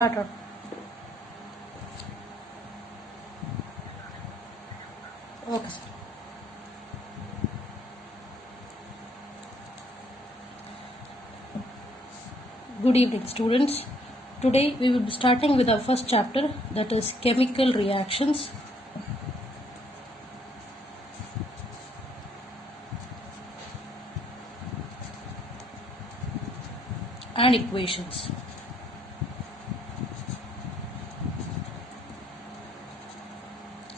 Start. Okay, sir. Good evening, students. Today we will be starting with our first chapter, that is chemical reactions. And equations.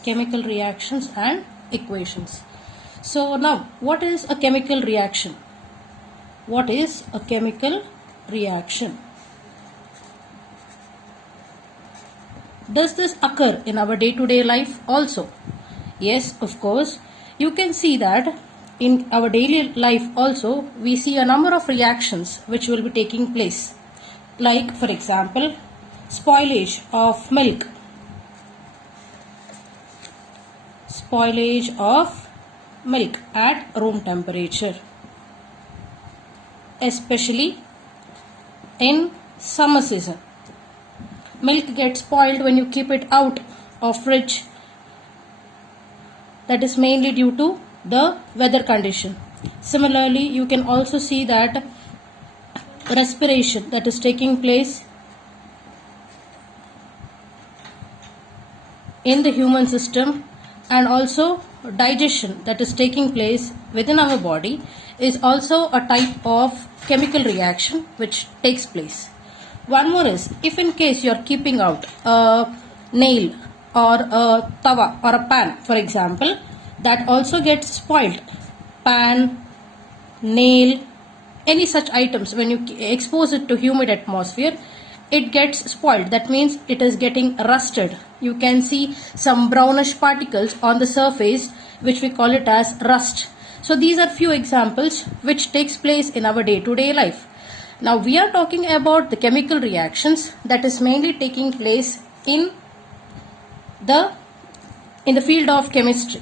Chemical reactions and equations. So now, what is a chemical reaction? What is a chemical reaction? Does this occur in our day-to-day life also? Yes, of course. You can see that in our daily life also we see a number of reactions which will be taking place. Like, for example, spoilage of milk. Spoilage of milk at room temperature, especially in summer season. Milk gets spoiled when you keep it out of fridge. That is mainly due to the weather condition. Similarly, you can also see that respiration that is taking place in the human system, and also digestion that is taking place within our body is also a type of chemical reaction which takes place. One more is, if in case you are keeping out a nail or a tawa or a pan, for example, that also gets spoiled. Pan, nail, any such items, when you expose it to humid atmosphere, it gets spoiled. That means it is getting rusted. You can see some brownish particles on the surface which we call it as rust. So these are few examples which takes place in our day-to-day life. Now we are talking about the chemical reactions that is mainly taking place in the field of chemistry.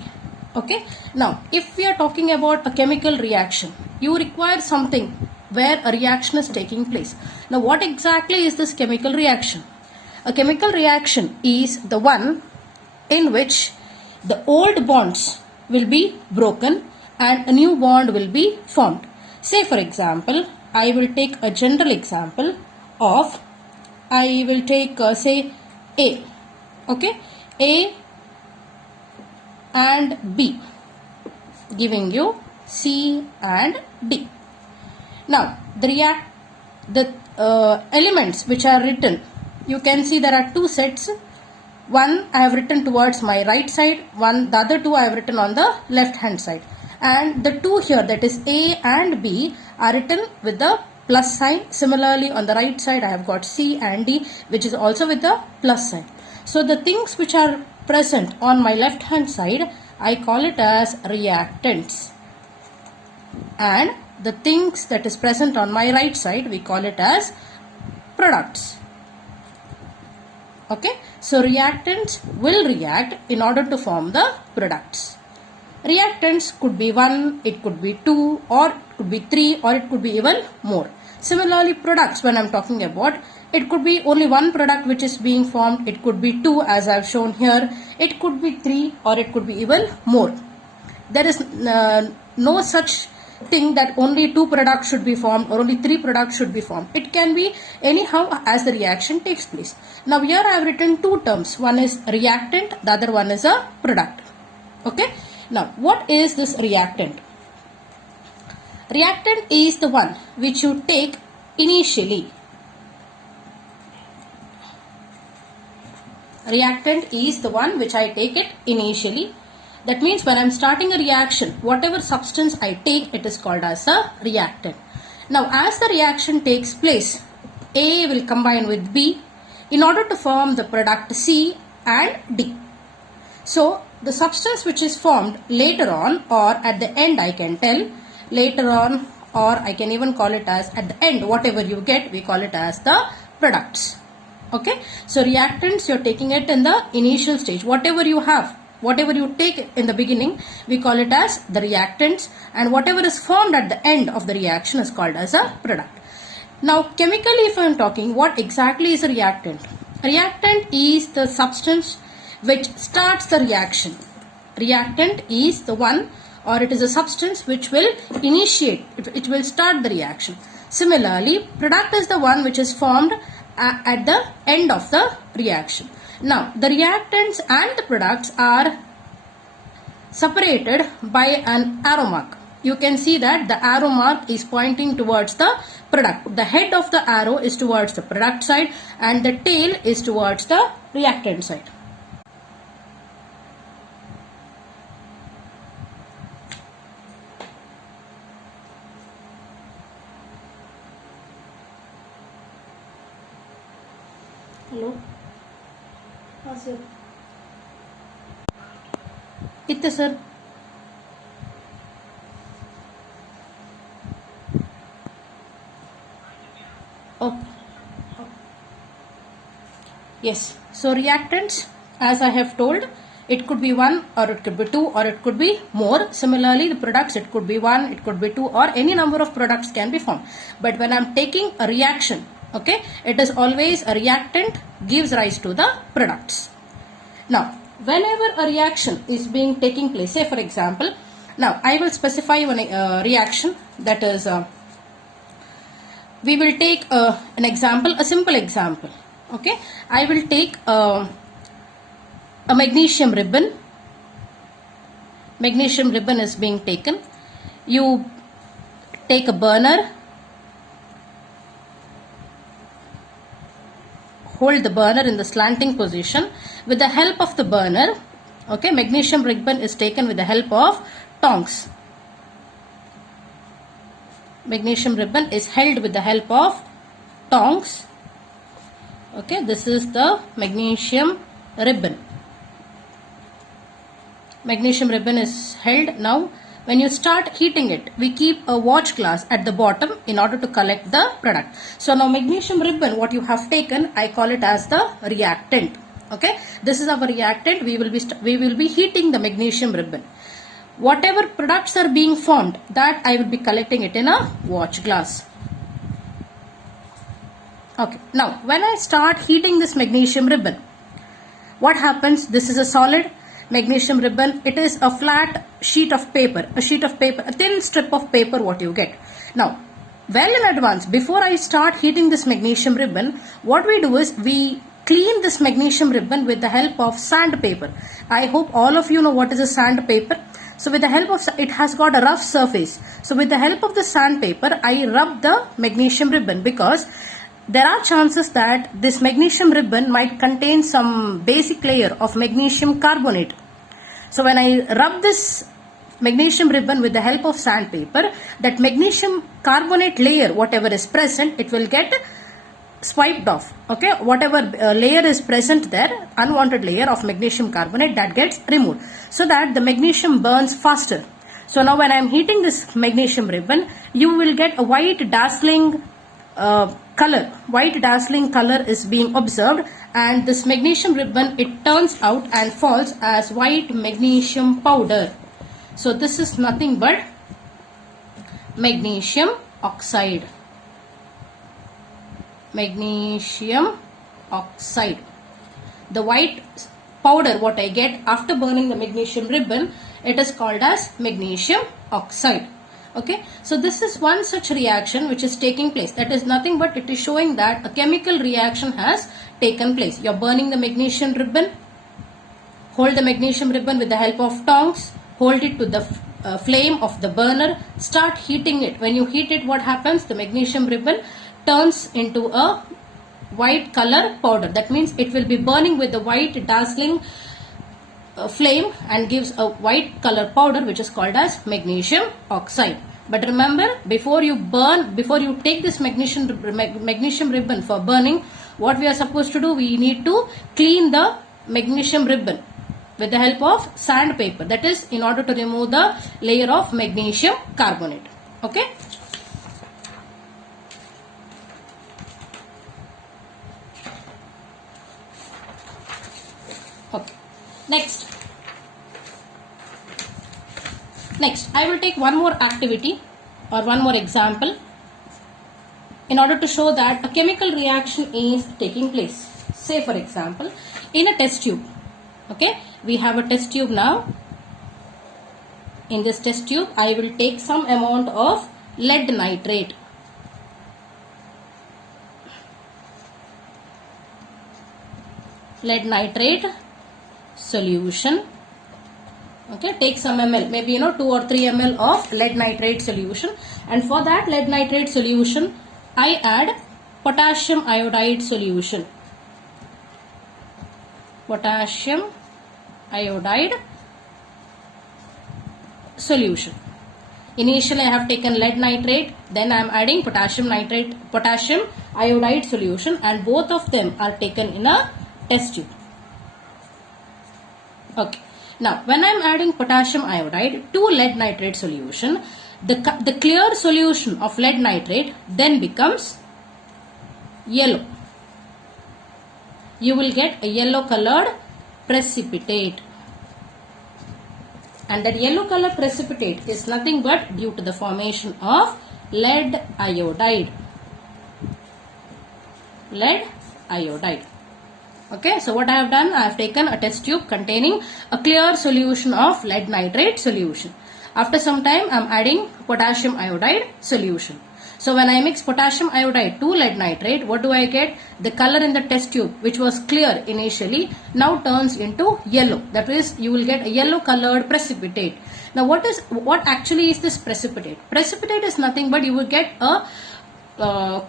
Okay. Now if we are talking about a chemical reaction, you require something where a reaction is taking place. Now what exactly is this chemical reaction? A chemical reaction is the one in which the old bonds will be broken and a new bond will be formed. Say for example, I will take a general example of, I will take say A. Okay, A and B, giving you C and D. Now the elements which are written, you can see there are two sets. One I have written towards my right side, the other two I have written on the left hand side, and the two here, that is A and B, are written with the plus sign. Similarly on the right side I have got C and D, which is also with the plus sign. So the things which are present on my left hand side, I call it as reactants, and the things that is present on my right side, we call it as products. Okay, so reactants will react in order to form the products. Reactants could be 1, it could be 2, or it could be 3, or it could be even more. Similarly, products, when I am talking about, it could be only one product which is being formed, it could be 2 as I have shown here, it could be 3, or it could be even more. There is no such thing that only 2 products should be formed or only 3 products should be formed. It can be anyhow as the reaction takes place. Now here I have written two terms. One is reactant, the other one is a product. Okay. Now what is this reactant? Reactant is the one which you take initially. Reactant is the one which I take it initially. That means when I am starting a reaction, whatever substance I take, it is called as a reactant. Now as the reaction takes place, A will combine with B in order to form the product C and D. So the substance which is formed later on, or at the end, I can tell later on, or I can even call it as at the end, whatever you get, we call it as the products. Okay, so reactants, you're taking it in the initial stage. Whatever you have, whatever you take in the beginning, we call it as the reactants, and whatever is formed at the end of the reaction is called as a product. Now, chemically, if I am talking, what exactly is a reactant? A reactant is the substance which starts the reaction. Reactant is the one, or it is a substance which will initiate, it will start the reaction. Similarly, product is the one which is formed at the end of the reaction. Now, the reactants and the products are separated by an arrow mark. You can see that the arrow mark is pointing towards the product. The head of the arrow is towards the product side and the tail is towards the reactant side. Hello? Sir. Itte sir. Oh. Yes. So reactants, as I have told, it could be one or it could be two or it could be more. Similarly, the products, it could be one, it could be two, or any number of products can be formed. But when I am taking a reaction, okay, it is always a reactant gives rise to the products. Now, whenever a reaction is being taking place, say for example, now I will specify one reaction, that is, we will take an example, a simple example. Okay, I will take a magnesium ribbon. Magnesium ribbon is being taken. You take a burner, hold the burner in the slanting position. With the help of the burner, okay, magnesium ribbon is taken with the help of tongs. Magnesium ribbon is held with the help of tongs. Okay, this is the magnesium ribbon. Magnesium ribbon is held. Now, when you start heating it, we keep a watch glass at the bottom in order to collect the product. So now magnesium ribbon, what you have taken, I call it as the reactant. Okay, this is our reactant. We will be heating the magnesium ribbon. Whatever products are being formed, that I will be collecting it in a watch glass. Okay, now when I start heating this magnesium ribbon, what happens? This is a solid magnesium ribbon. It is a flat sheet of paper, a thin strip of paper what you get. Now, well in advance, before I start heating this magnesium ribbon, what we do is we clean this magnesium ribbon with the help of sandpaper. I hope all of you know what is a sandpaper. So with the help of, it has got a rough surface. So with the help of the sandpaper, I rub the magnesium ribbon, because there are chances that this magnesium ribbon might contain some basic layer of magnesium carbonate. So when I rub this magnesium ribbon with the help of sandpaper, that magnesium carbonate layer, whatever is present, it will get swiped off. Okay, whatever layer is present there, unwanted layer of magnesium carbonate, that gets removed, so that the magnesium burns faster. So now when I am heating this magnesium ribbon, you will get a white dazzling color. White dazzling color is being observed, and this magnesium ribbon, it turns out and falls as white magnesium powder. So this is nothing but magnesium oxide. Magnesium oxide. The white powder what I get after burning the magnesium ribbon, it is called as magnesium oxide. Okay, so this is one such reaction which is taking place. That is nothing but it is showing that a chemical reaction has taken place. You are burning the magnesium ribbon, hold the magnesium ribbon with the help of tongs, hold it to the flame of the burner, start heating it. When you heat it, what happens? The magnesium ribbon turns into a white color powder. That means it will be burning with the white dazzling flame and gives a white color powder which is called as magnesium oxide. But remember, before you take this magnesium ribbon for burning, what we are supposed to do, we need to clean the magnesium ribbon with the help of sandpaper. That is in order to remove the layer of magnesium carbonate. Okay. Okay. Next, I will take one more activity or one more example. in order to show that a chemical reaction is taking place. Say for example, in a test tube, okay, we have a test tube now. In this test tube, I will take some amount of lead nitrate. Lead nitrate solution. Okay, take some ml, maybe 2 or 3 ml of lead nitrate solution, and for that lead nitrate solution I add potassium iodide solution. Potassium iodide solution. Initially I have taken lead nitrate, then I am adding potassium iodide solution, and both of them are taken in a test tube. Okay. Now, when I am adding potassium iodide to lead nitrate solution, the clear solution of lead nitrate then becomes yellow. You will get a yellow colored precipitate. And that yellow color precipitate is nothing but due to the formation of lead iodide. Lead iodide. Okay, so what I have done, I have taken a test tube containing a clear solution of lead nitrate solution. After some time, I am adding potassium iodide solution. So when I mix potassium iodide to lead nitrate, what do I get? The color in the test tube, which was clear initially, now turns into yellow. That is, you will get a yellow colored precipitate. Now what actually is this precipitate? Precipitate is nothing but you will get a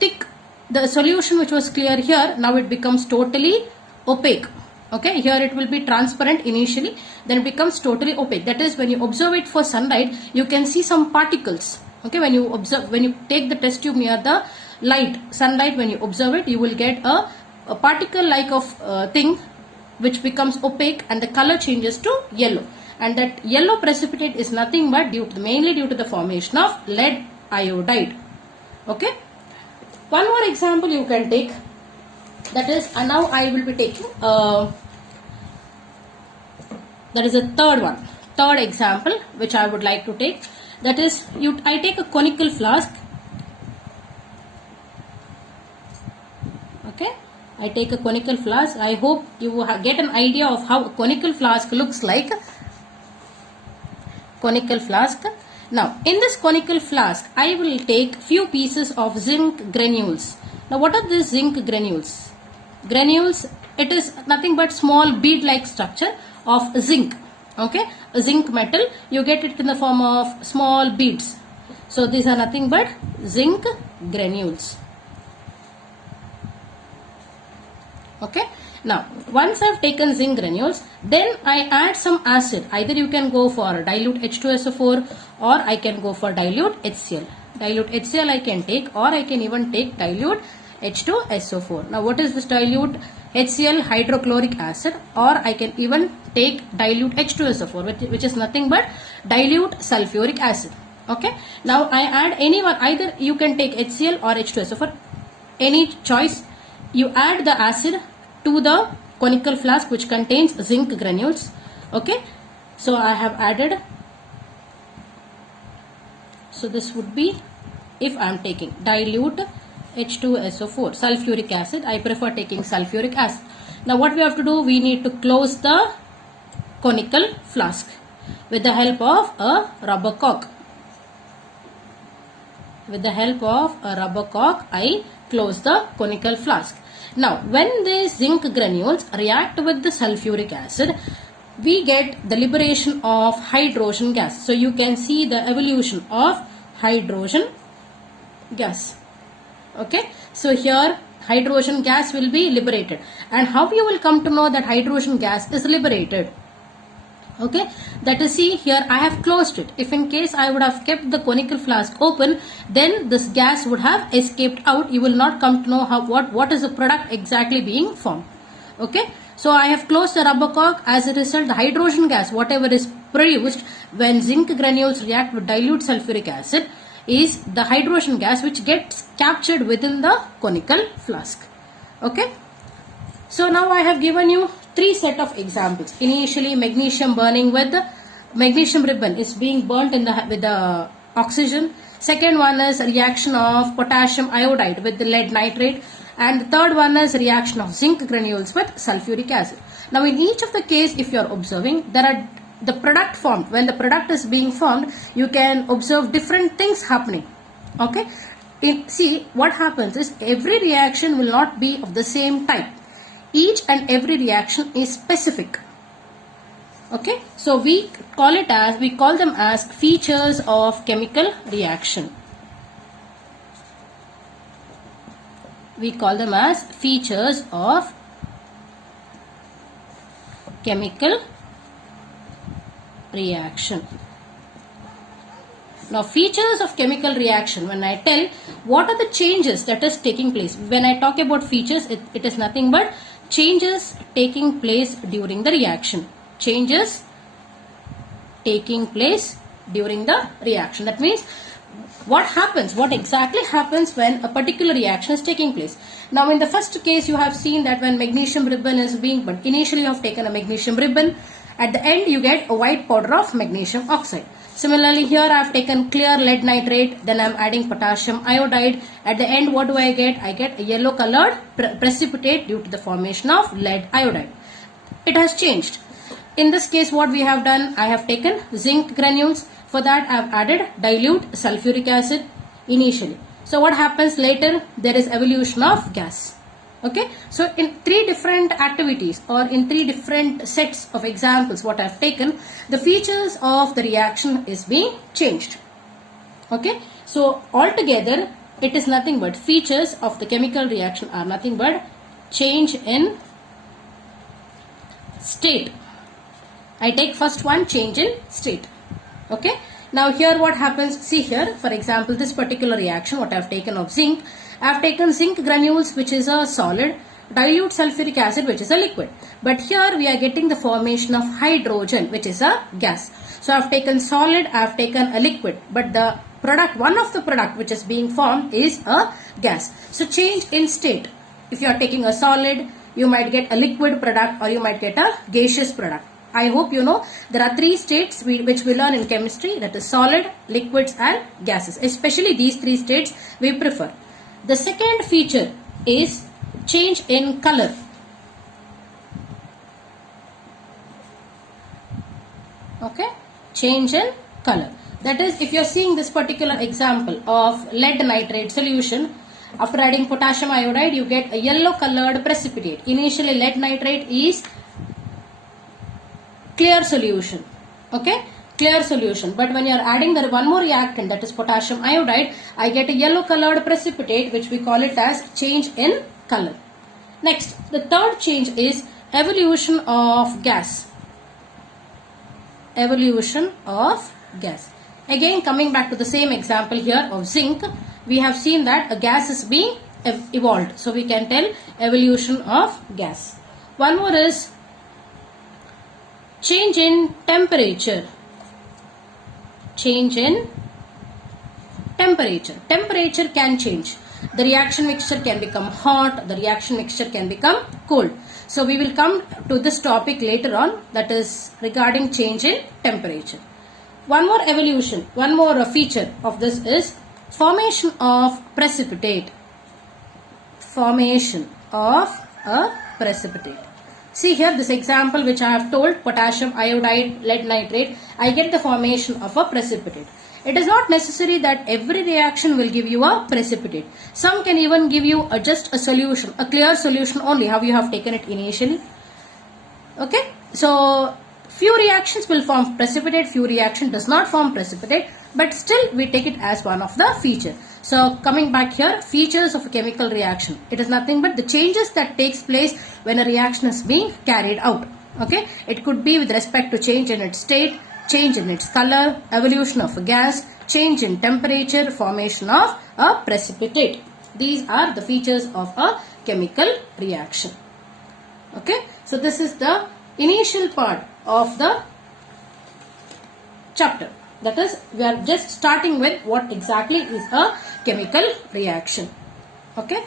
thick. The solution which was clear here, now it becomes totally opaque. Okay, here it will be transparent initially, then it becomes totally opaque. That is, when you observe it for sunlight, you can see some particles. Okay, when you take the test tube near the sunlight, when you observe it, you will get a particle like of thing which becomes opaque, and the color changes to yellow. And that yellow precipitate is nothing but mainly due to the formation of lead iodide. Okay. One more example you can take, that is, now I will be taking, that is a third example which I would like to take, that is, I take a conical flask, okay, I take a conical flask. I hope you get an idea of how a conical flask looks like. Conical flask. Now, in this conical flask, I will take few pieces of zinc granules. Now, what are these zinc granules? Granules, it is nothing but small bead-like structure of zinc. Okay, a zinc metal, you get it in the form of small beads. So, these are nothing but zinc granules. Okay. Now, once I have taken zinc granules, then I add some acid. Either you can go for dilute H2SO4 or I can go for dilute HCl. Dilute HCl I can take, or I can even take dilute H2SO4. Now, what is this dilute HCl? Hydrochloric acid, or I can even take dilute H2SO4, which is nothing but dilute sulfuric acid. Okay. Now, I add anyone, either you can take HCl or H2SO4, any choice. You add the acid to the conical flask which contains zinc granules. Okay, so I have added. So this would be, if I am taking dilute H2SO4, sulfuric acid, I prefer taking sulfuric acid. Now what we have to do, we need to close the conical flask with the help of a rubber cork. With the help of a rubber cork, I close the conical flask. Now, when these zinc granules react with the sulfuric acid, we get the liberation of hydrogen gas. So, you can see the evolution of hydrogen gas. Okay. So, here hydrogen gas will be liberated. And how you will come to know that hydrogen gas is liberated? Okay, that is, see here I have closed it. If in case I would have kept the conical flask open, then this gas would have escaped out. You will not come to know what is the product exactly being formed. Okay, so I have closed the rubber cork. As a result, the hydrogen gas, whatever is produced when zinc granules react with dilute sulfuric acid, is the hydrogen gas which gets captured within the conical flask. Okay. So now I have given you 3 set of examples. Initially, magnesium burning with the magnesium ribbon is being burnt with the oxygen. Second one is reaction of potassium iodide with the lead nitrate. And the third one is reaction of zinc granules with sulfuric acid. Now in each of the case, if you are observing, there are the product formed. When the product is being formed, you can observe different things happening. Okay. See, what happens is every reaction will not be of the same type. Each and every reaction is specific. Okay, so we call them as features of chemical reaction. We call them as features of chemical reaction. Now, features of chemical reaction, when I tell what are the changes that is taking place. When I talk about features, it is nothing but changes taking place during the reaction. Changes taking place during the reaction. That means what exactly happens when a particular reaction is taking place. Now in the first case, you have seen that when magnesium ribbon is being burnt, initially you have taken a magnesium ribbon. At the end you get a white powder of magnesium oxide. Similarly here I have taken clear lead nitrate, then I am adding potassium iodide. At the end what do I get? I get a yellow colored precipitate due to the formation of lead iodide. It has changed. In this case what we have done, I have taken zinc granules. For that I have added dilute sulfuric acid initially. So what happens later? There is evolution of gas. Okay, so in three different activities or in three different sets of examples what I have taken, the features of the reaction is being changed. Okay, so altogether it is nothing but features of the chemical reaction are nothing but change in state. I take first one, change in state. Okay, now here what happens, see here for example this particular reaction what I have taken of zinc, I have taken zinc granules which is a solid, dilute sulfuric acid which is a liquid. But here we are getting the formation of hydrogen which is a gas. So I have taken solid, I have taken a liquid, but the product, one of the product which is being formed is a gas. So change in state. If you are taking a solid, you might get a liquid product or you might get a gaseous product. I hope you know there are three states which we learn in chemistry, that is solid, liquids and gases. Especially these three states we prefer. The second feature is change in color. Okay, change in color. That is, if you are seeing this particular example of lead nitrate solution, after adding potassium iodide you get a yellow colored precipitate. Initially lead nitrate is clear solution. Okay, clear solution, but when you are adding the one more reactant, that is potassium iodide, I get a yellow colored precipitate which we call it as change in color. Next, the third change is evolution of gas. Evolution of gas. Again coming back to the same example here of zinc, we have seen that a gas is being evolved. So we can tell evolution of gas. One more is change in temperature. Change in temperature. Temperature can change. The reaction mixture can become hot, the reaction mixture can become cold. So we will come to this topic later on, that is regarding change in temperature. One more evolution, one more feature of this is formation of precipitate. Formation of a precipitate. See here this example which I have told, potassium iodide, lead nitrate, I get the formation of a precipitate. It is not necessary that every reaction will give you a precipitate. Some can even give you just a solution, a clear solution only, how you have taken it initially. Okay, so few reactions will form precipitate, few reaction does not form precipitate, but still we take it as one of the feature. So coming back here, features of a chemical reaction. It is nothing but the changes that takes place when a reaction is being carried out. Okay, it could be with respect to change in its state, change in its color, evolution of a gas, change in temperature, formation of a precipitate. These are the features of a chemical reaction. Okay, so this is the initial part of the chapter. That is, we are just starting with what exactly is a chemical reaction. Okay.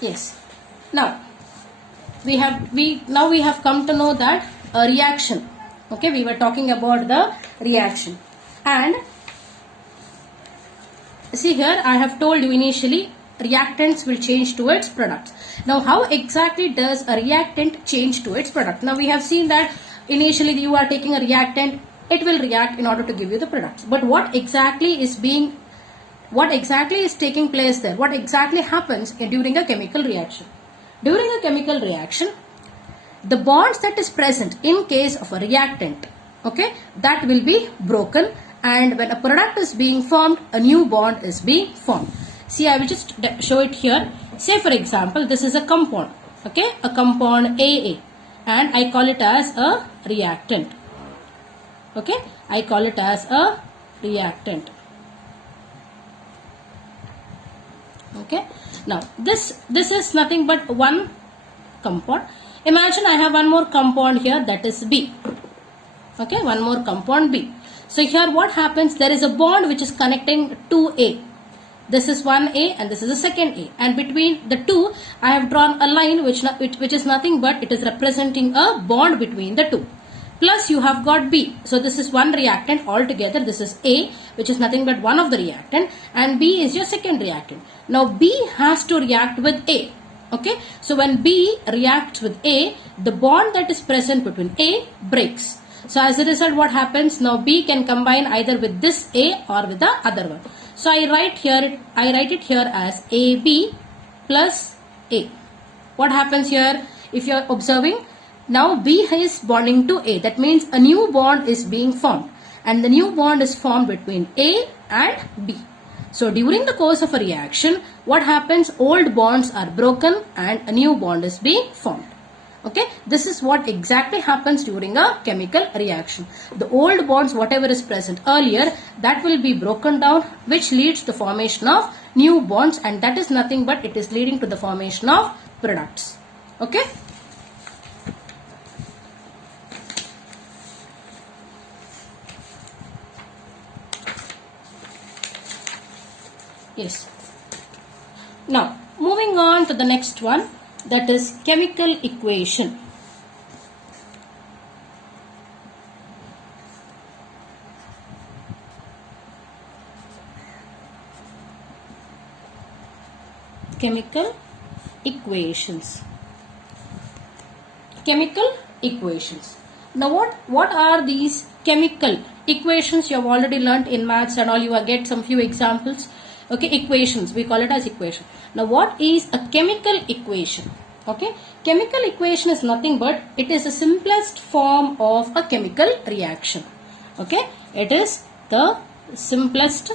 Yes. Now, now we have come to know that a reaction. Okay, we were talking about the reaction, and see here I have told you initially reactants will change towards products. Now how exactly does a reactant change to its product? Now we have seen that initially you are taking a reactant, it will react in order to give you the products. But what exactly is taking place there? What exactly happens during a chemical reaction? During a chemical reaction, the bonds that is present in case of a reactant, okay, that will be broken, and when a product is being formed, a new bond is being formed. See, I will just show it here. Say for example, this is a compound, okay, a compound AA, and I call it as a reactant. Okay, I call it as a reactant. Okay, now this is nothing but one compound. Imagine I have one more compound here, that is B. Okay, one more compound B. So here what happens, there is a bond which is connecting two A. This is one A and this is a second A, and between the two I have drawn a line which is nothing but it is representing a bond between the two. Plus you have got B. So this is one reactant altogether. This is A, which is nothing but one of the reactant, and B is your second reactant. Now B has to react with A. Okay, so when B reacts with A, the bond that is present between A breaks. So as a result, what happens? Now B can combine either with this A or with the other one. So I write it here as AB plus A. What happens here? If you are observing, now B is bonding to A. That means a new bond is being formed, and the new bond is formed between A and B. So during the course of a reaction, what happens? Old bonds are broken and a new bond is being formed. Okay, this is what exactly happens during a chemical reaction. The old bonds, whatever is present earlier, that will be broken down, which leads to the formation of new bonds, and that is nothing but it is leading to the formation of products. Okay. Yes. Now, moving on to the next one, that is chemical equation. Chemical equations. Chemical equations. Now, what are these chemical equations? You have already learnt in maths and all. You will get some few examples. Okay, equations, we call it as equation. Now what is a chemical equation? Okay, chemical equation is nothing but it is the simplest form of a chemical reaction. Okay, it is the simplest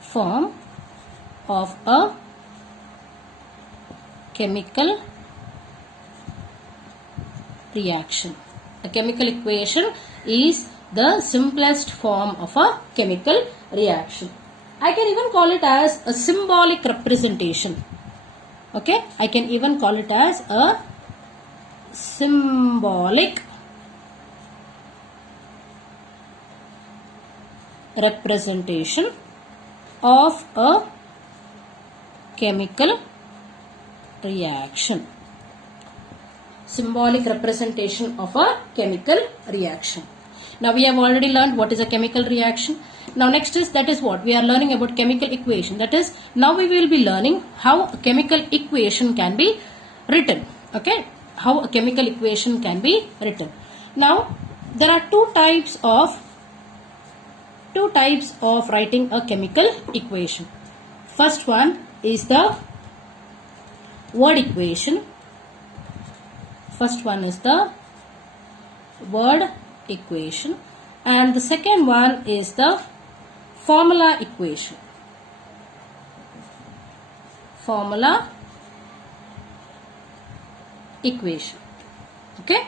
form of a chemical reaction. A chemical equation is the simplest form of a chemical reaction. I can even call it as a symbolic representation. Okay, I can even call it as a symbolic representation of a chemical reaction. Symbolic representation of a chemical reaction. Now we have already learned what is a chemical reaction. Now next is, that is what we are learning about chemical equation. That is, now we will be learning how a chemical equation can be written. Okay, how a chemical equation can be written. Now there are two types of writing a chemical equation. First one is the word equation. First one is the word equation, and the second one is the formula equation. Formula equation. Okay,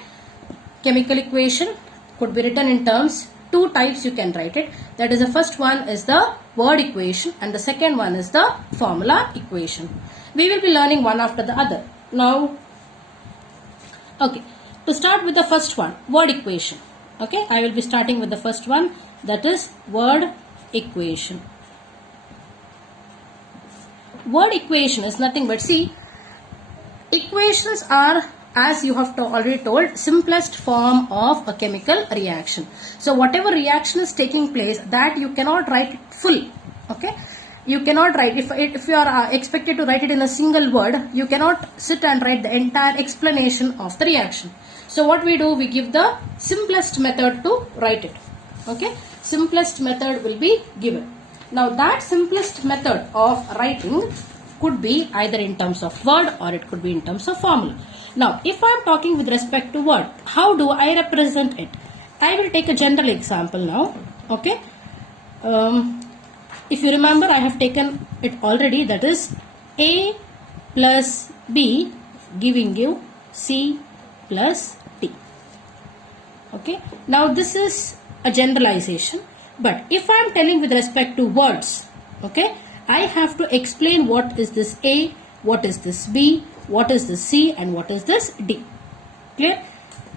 chemical equation could be written in terms, two types you can write it. That is, the first one is the word equation and the second one is the formula equation. We will be learning one after the other. Now, okay, to start with the first one, word equation. Okay, I will be starting with the first one, that is word equation. word equation is nothing but, see, equations are, as you have already told, simplest form of a chemical reaction. So whatever reaction is taking place, that you cannot write it full. Okay, you cannot write, if you are expected to write it in a single word, you cannot sit and write the entire explanation of the reaction. So what we do, we give the simplest method to write it. Okay, simplest method will be given. Now that simplest method of writing could be either in terms of word or it could be in terms of formula. Now if I am talking with respect to word, how do I represent it? I will take a general example now. Okay, if you remember, I have taken it already, that is A plus B giving you C plus D. Okay, now this is a generalization, but if I am telling with respect to words, okay, I have to explain what is this A, what is this B, what is this C, and what is this D. Clear?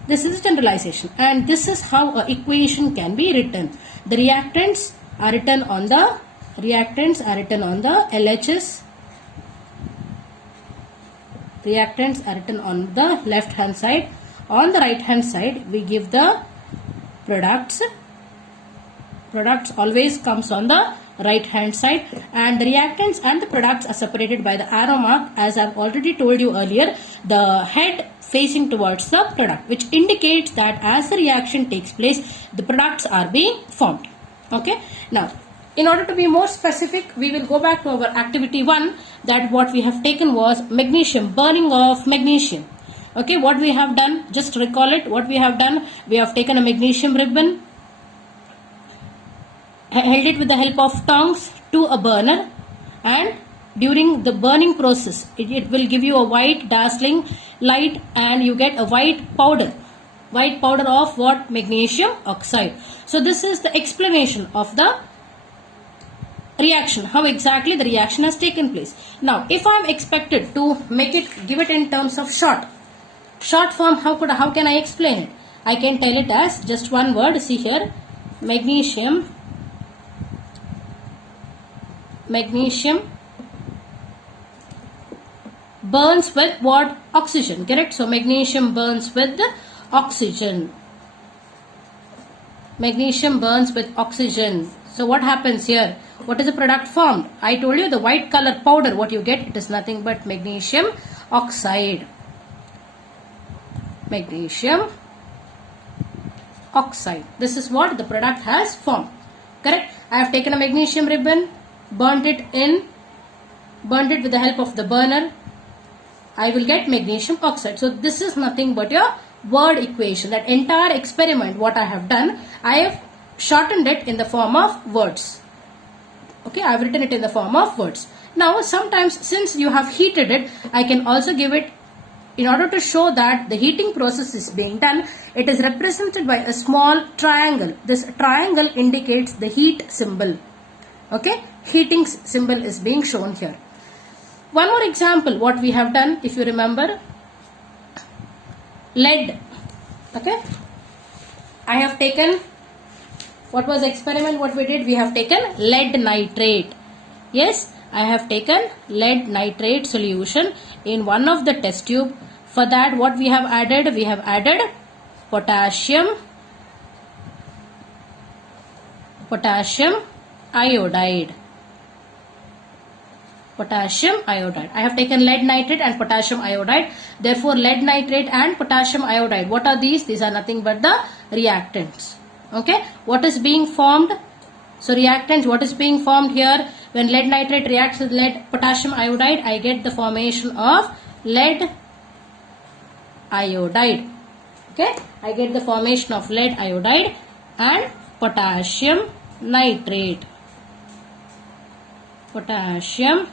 This is generalization, and this is how an equation can be written. The reactants are written on the LHS. Reactants are written on the left hand side. On the right hand side, we give the products. Products always comes on the right hand side, and the reactants and the products are separated by the arrow mark, as I have already told you earlier, the head facing towards the product, which indicates that as the reaction takes place, the products are being formed. Okay, now in order to be more specific, we will go back to our activity 1, that what we have taken was magnesium, burning of magnesium. Okay, what we have done, just recall it, what we have done, we have taken a magnesium ribbon, held it with the help of tongs to a burner, and during the burning process, it will give you a white dazzling light, and you get a white powder of what? Magnesium oxide. So this is the explanation of the reaction, how exactly the reaction has taken place. Now if I am expected to give it in terms of short form, how can I explain it? I can tell it as just one word. See here, magnesium burns with what? Oxygen, correct? So magnesium burns with oxygen. Magnesium burns with oxygen. So what happens here? What is the product formed? I told you the white color powder, what you get, it is nothing but magnesium oxide. Magnesium oxide. This is what the product has formed. Correct? I have taken a magnesium ribbon, burnt it with the help of the burner. I will get magnesium oxide. So this is nothing but your word equation. That entire experiment, what I have done, I have shortened it in the form of words. Okay, I have written it in the form of words. Now sometimes, since you have heated it, I can also give it, in order to show that the heating process is being done, it is represented by a small triangle. This triangle indicates the heat symbol. Okay, heating symbol is being shown here. One more example, what we have done, if you remember, lead. Okay, I have taken, what was the experiment, what we did? We have taken lead nitrate. Yes, I have taken lead nitrate solution in one of the test tube. For that, what we have added? We have added potassium iodide. Potassium iodide. I have taken lead nitrate and potassium iodide. Therefore, lead nitrate and potassium iodide. What are these? These are nothing but the reactants. Okay. What is being formed? So, reactants, what is being formed here? When lead nitrate reacts with lead potassium iodide, I get the formation of lead iodide. Okay. I get the formation of lead iodide and potassium nitrate. Potassium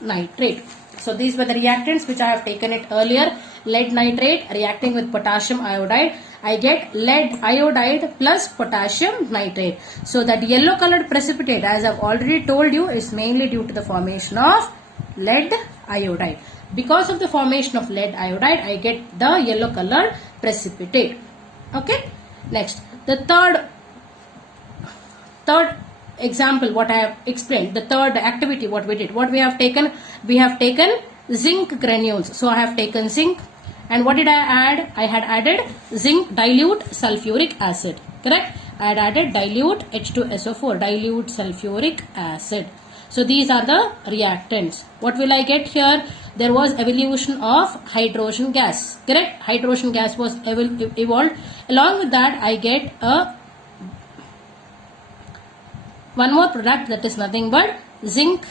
nitrate. So these were the reactants which I have taken it earlier. Lead nitrate reacting with potassium iodide. I get lead iodide plus potassium nitrate. So that yellow colored precipitate, as I have already told you, is mainly due to the formation of lead iodide. Because of the formation of lead iodide, I get the yellow colored precipitate. Okay. Next, the third example what I have explained, the third activity what we did, what we have taken zinc granules. So I have taken zinc, and what did I add? I had added zinc dilute sulfuric acid, correct? I had added dilute H2SO4, dilute sulfuric acid. So these are the reactants. What will I get here? There was evolution of hydrogen gas, correct? Hydrogen gas was evolved. Along with that, I get one more product, that is nothing but zinc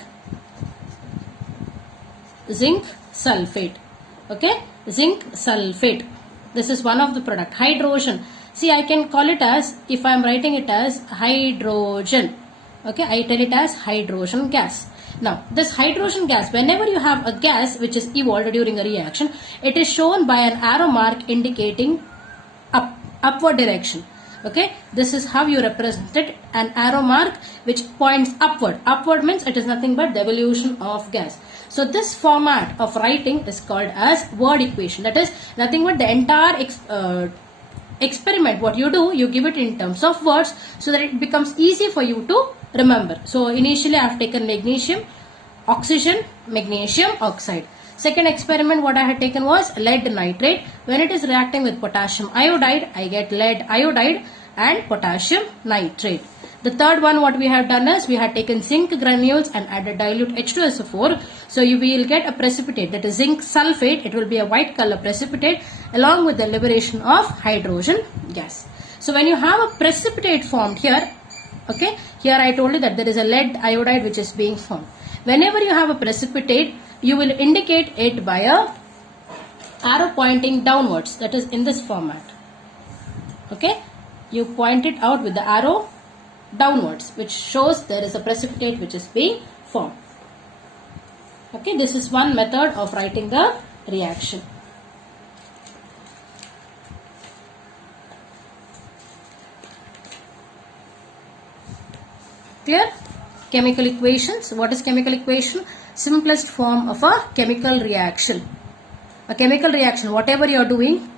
sulfate. Okay, zinc sulfate. This is one of the product. Hydrogen. See, I can call it as, if I am writing it as hydrogen. Okay, I tell it as hydrogen gas. Now, this hydrogen gas, whenever you have a gas which is evolved during a reaction, it is shown by an arrow mark indicating upward direction. Okay, this is how you represent it, an arrow mark which points upward. Upward means it is nothing but the evolution of gas. So this format of writing is called as word equation. That is nothing but the entire experiment. What you do, you give it in terms of words so that it becomes easy for you to remember. So initially I have taken magnesium, oxygen, magnesium oxide. Second experiment what I had taken was lead nitrate. When it is reacting with potassium iodide, I get lead iodide and potassium nitrate. The third one what we have done is we had taken zinc granules and added dilute H2SO4. So you will get a precipitate, that is zinc sulfate. It will be a white color precipitate along with the liberation of hydrogen gas. So when you have a precipitate formed here, okay, here I told you that there is a lead iodide which is being formed. Whenever you have a precipitate, you will indicate it by a arrow pointing downwards, that is in this format. Okay, you point it out with the arrow downwards, which shows there is a precipitate which is being formed. Okay, this is one method of writing the reaction. Clear? Chemical equations. What is chemical equation? Simplest form of a chemical reaction. A chemical reaction, whatever you are doing,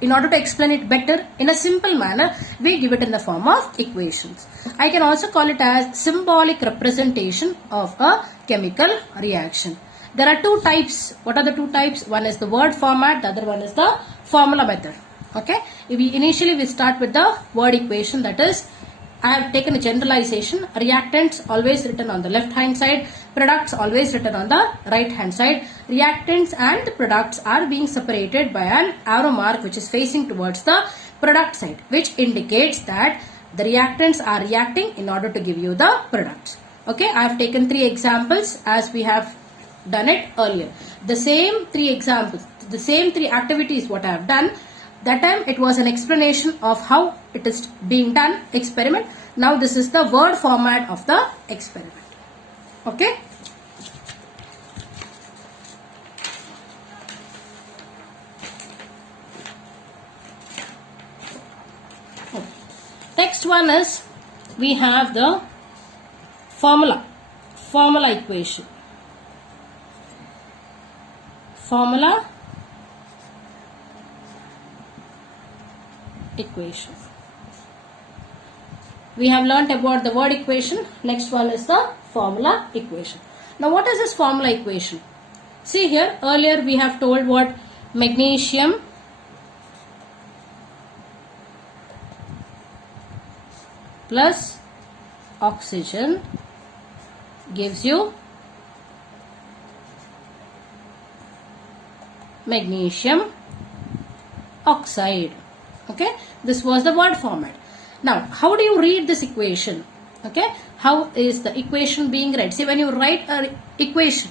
in order to explain it better in a simple manner, we give it in the form of equations. I can also call it as symbolic representation of a chemical reaction. There are two types. What are the two types? One is the word format, the other one is the formula method. Okay, initially we start with the word equation, that is, I have taken a generalization. Reactants always written on the left hand side, products always written on the right hand side. Reactants and products are being separated by an arrow mark which is facing towards the product side, which indicates that the reactants are reacting in order to give you the products. Okay, I have taken 3 examples as we have done it earlier. The same 3 examples, the same 3 activities what I have done. That time it was an explanation of how it is being done, experiment. Now this is the word format of the experiment. Okay. Next one is we have the formula equation. Formula equation. We have learnt about the word equation. Next one is the formula equation. Now what is this formula equation? See here, earlier we have told what magnesium plus oxygen gives you magnesium oxide. Okay, this was the word format. Now, how do you read this equation? Okay, how is the equation being read? See, when you write an equation,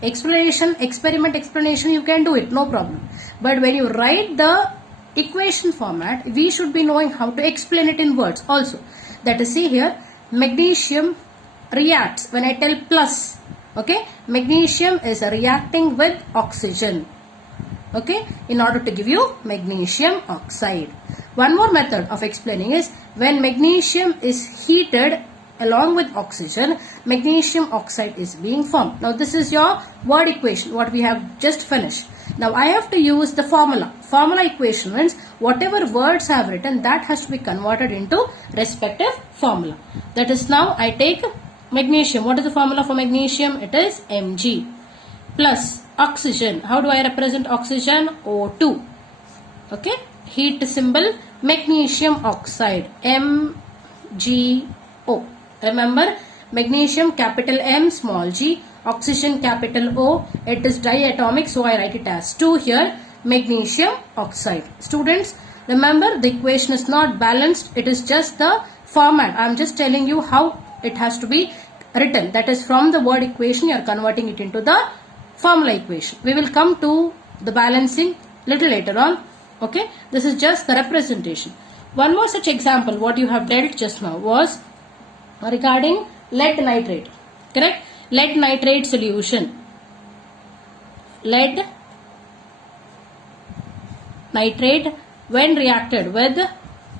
experiment explanation, you can do it, no problem. But when you write the equation format, we should be knowing how to explain it in words also. That is, see here, magnesium reacts. When I tell plus, okay, magnesium is reacting with oxygen. Okay, in order to give you magnesium oxide. One more method of explaining is when magnesium is heated along with oxygen, magnesium oxide is being formed. Now this is your word equation, what we have just finished. Now I have to use the formula. Formula equation means whatever words I have written, that has to be converted into respective formula. That is, now I take magnesium. What is the formula for magnesium? It is Mg. Plus oxygen. How do I represent oxygen? O2. Okay. Heat symbol, magnesium oxide, MgO. Remember, magnesium capital M, small g, oxygen capital O. It is diatomic, so I write it as 2 here, magnesium oxide. Students, remember, the equation is not balanced. It is just the format. I am just telling you how it has to be written. That is, from the word equation, you are converting it into the formula equation. We will come to the balancing little later on. Okay, this is just the representation. One more such example, what you have dealt just now, was regarding lead nitrate. Correct? Lead nitrate solution. Lead nitrate when reacted with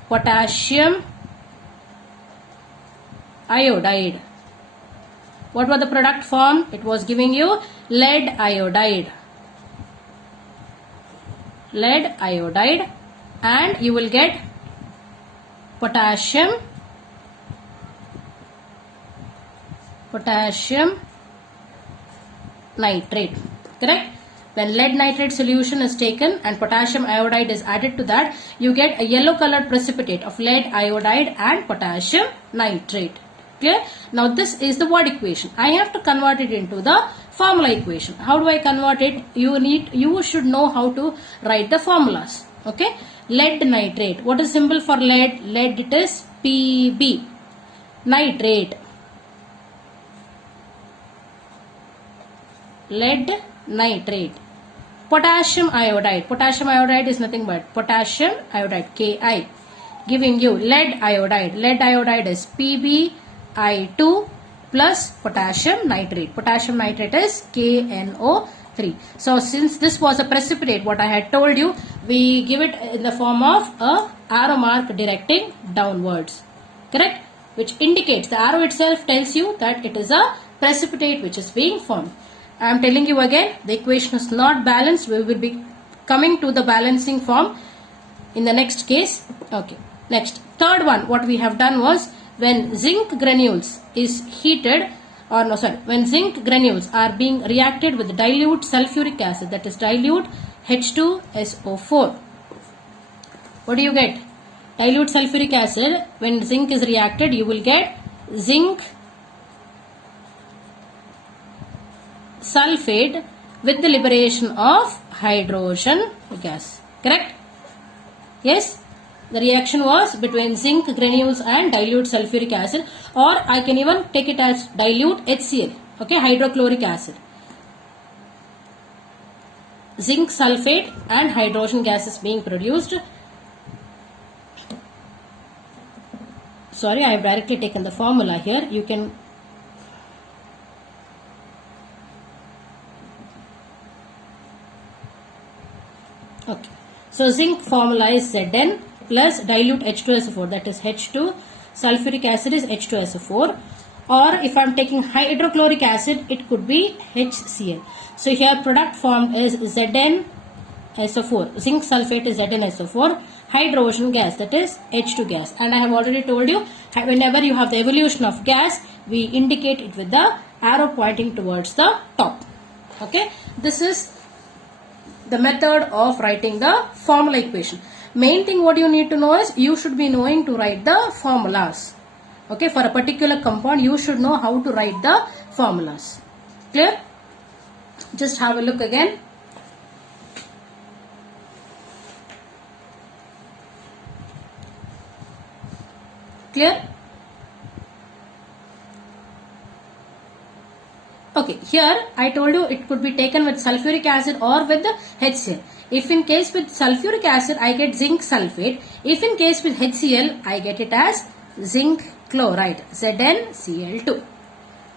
potassium iodide. What was the product form? It was giving you lead iodide. Lead iodide, and you will get potassium nitrate. Correct? When lead nitrate solution is taken and potassium iodide is added to that, you get a yellow colored precipitate of lead iodide and potassium nitrate. Clear? Now this is the word equation. I have to convert it into the formula equation. How do I convert it? You should know how to write the formulas. Okay? Lead nitrate. What is symbol for lead? Lead, it is Pb. Nitrate. Lead nitrate. Potassium iodide. Potassium iodide is nothing but potassium iodide, Ki, giving you lead iodide. Lead iodide is PbI2 plus potassium nitrate. Potassium nitrate is KNO3. So since this was a precipitate, what I had told you, we give it in the form of a arrow mark directing downwards. Correct? Which indicates, the arrow itself tells you that it is a precipitate which is being formed. I am telling you again, the equation is not balanced. We will be coming to the balancing form in the next case. Okay. Next, third one, what we have done was, when zinc granules is heated, when zinc granules are being reacted with dilute sulfuric acid, that is dilute H2SO4. What do you get? Dilute sulfuric acid, when zinc is reacted, you will get zinc sulfate with the liberation of hydrogen gas. Correct? Yes? The reaction was between zinc granules and dilute sulfuric acid, or I can even take it as dilute HCl, okay, hydrochloric acid. Zinc sulfate and hydrogen gas is being produced. Sorry, I have directly taken the formula here. You can okay. So zinc formula is Zn plus dilute H2SO4, that is H2, sulfuric acid is H2SO4, or if I am taking hydrochloric acid, it could be HCl. So here product formed is ZnSO4, zinc sulfate is ZnSO4, hydrogen gas, that is H2 gas. And I have already told you, whenever you have the evolution of gas, we indicate it with the arrow pointing towards the top. Okay, this is the method of writing the formula equation. Main thing what you need to know is, you should be knowing to write the formulas. Okay, for a particular compound, you should know how to write the formulas. Clear? Just have a look again. Clear? Okay, here I told you it could be taken with sulfuric acid or with the HCl. If in case with sulfuric acid, I get zinc sulfate. If in case with HCl, I get it as zinc chloride, ZnCl2.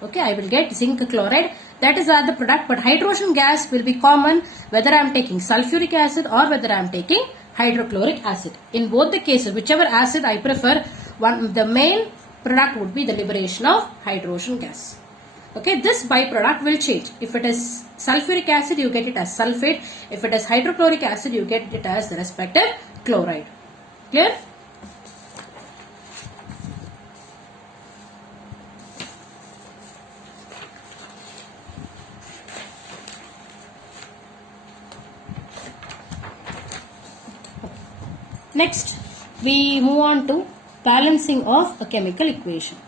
Okay, I will get zinc chloride. That is the product, but hydrogen gas will be common whether I am taking sulfuric acid or whether I am taking hydrochloric acid. In both the cases, whichever acid I prefer, the main product would be the liberation of hydrogen gas. Okay, this byproduct will change. If it is sulfuric acid, you get it as sulfate. If it is hydrochloric acid, you get it as the respective chloride. Clear? Next, we move on to balancing of a chemical equation.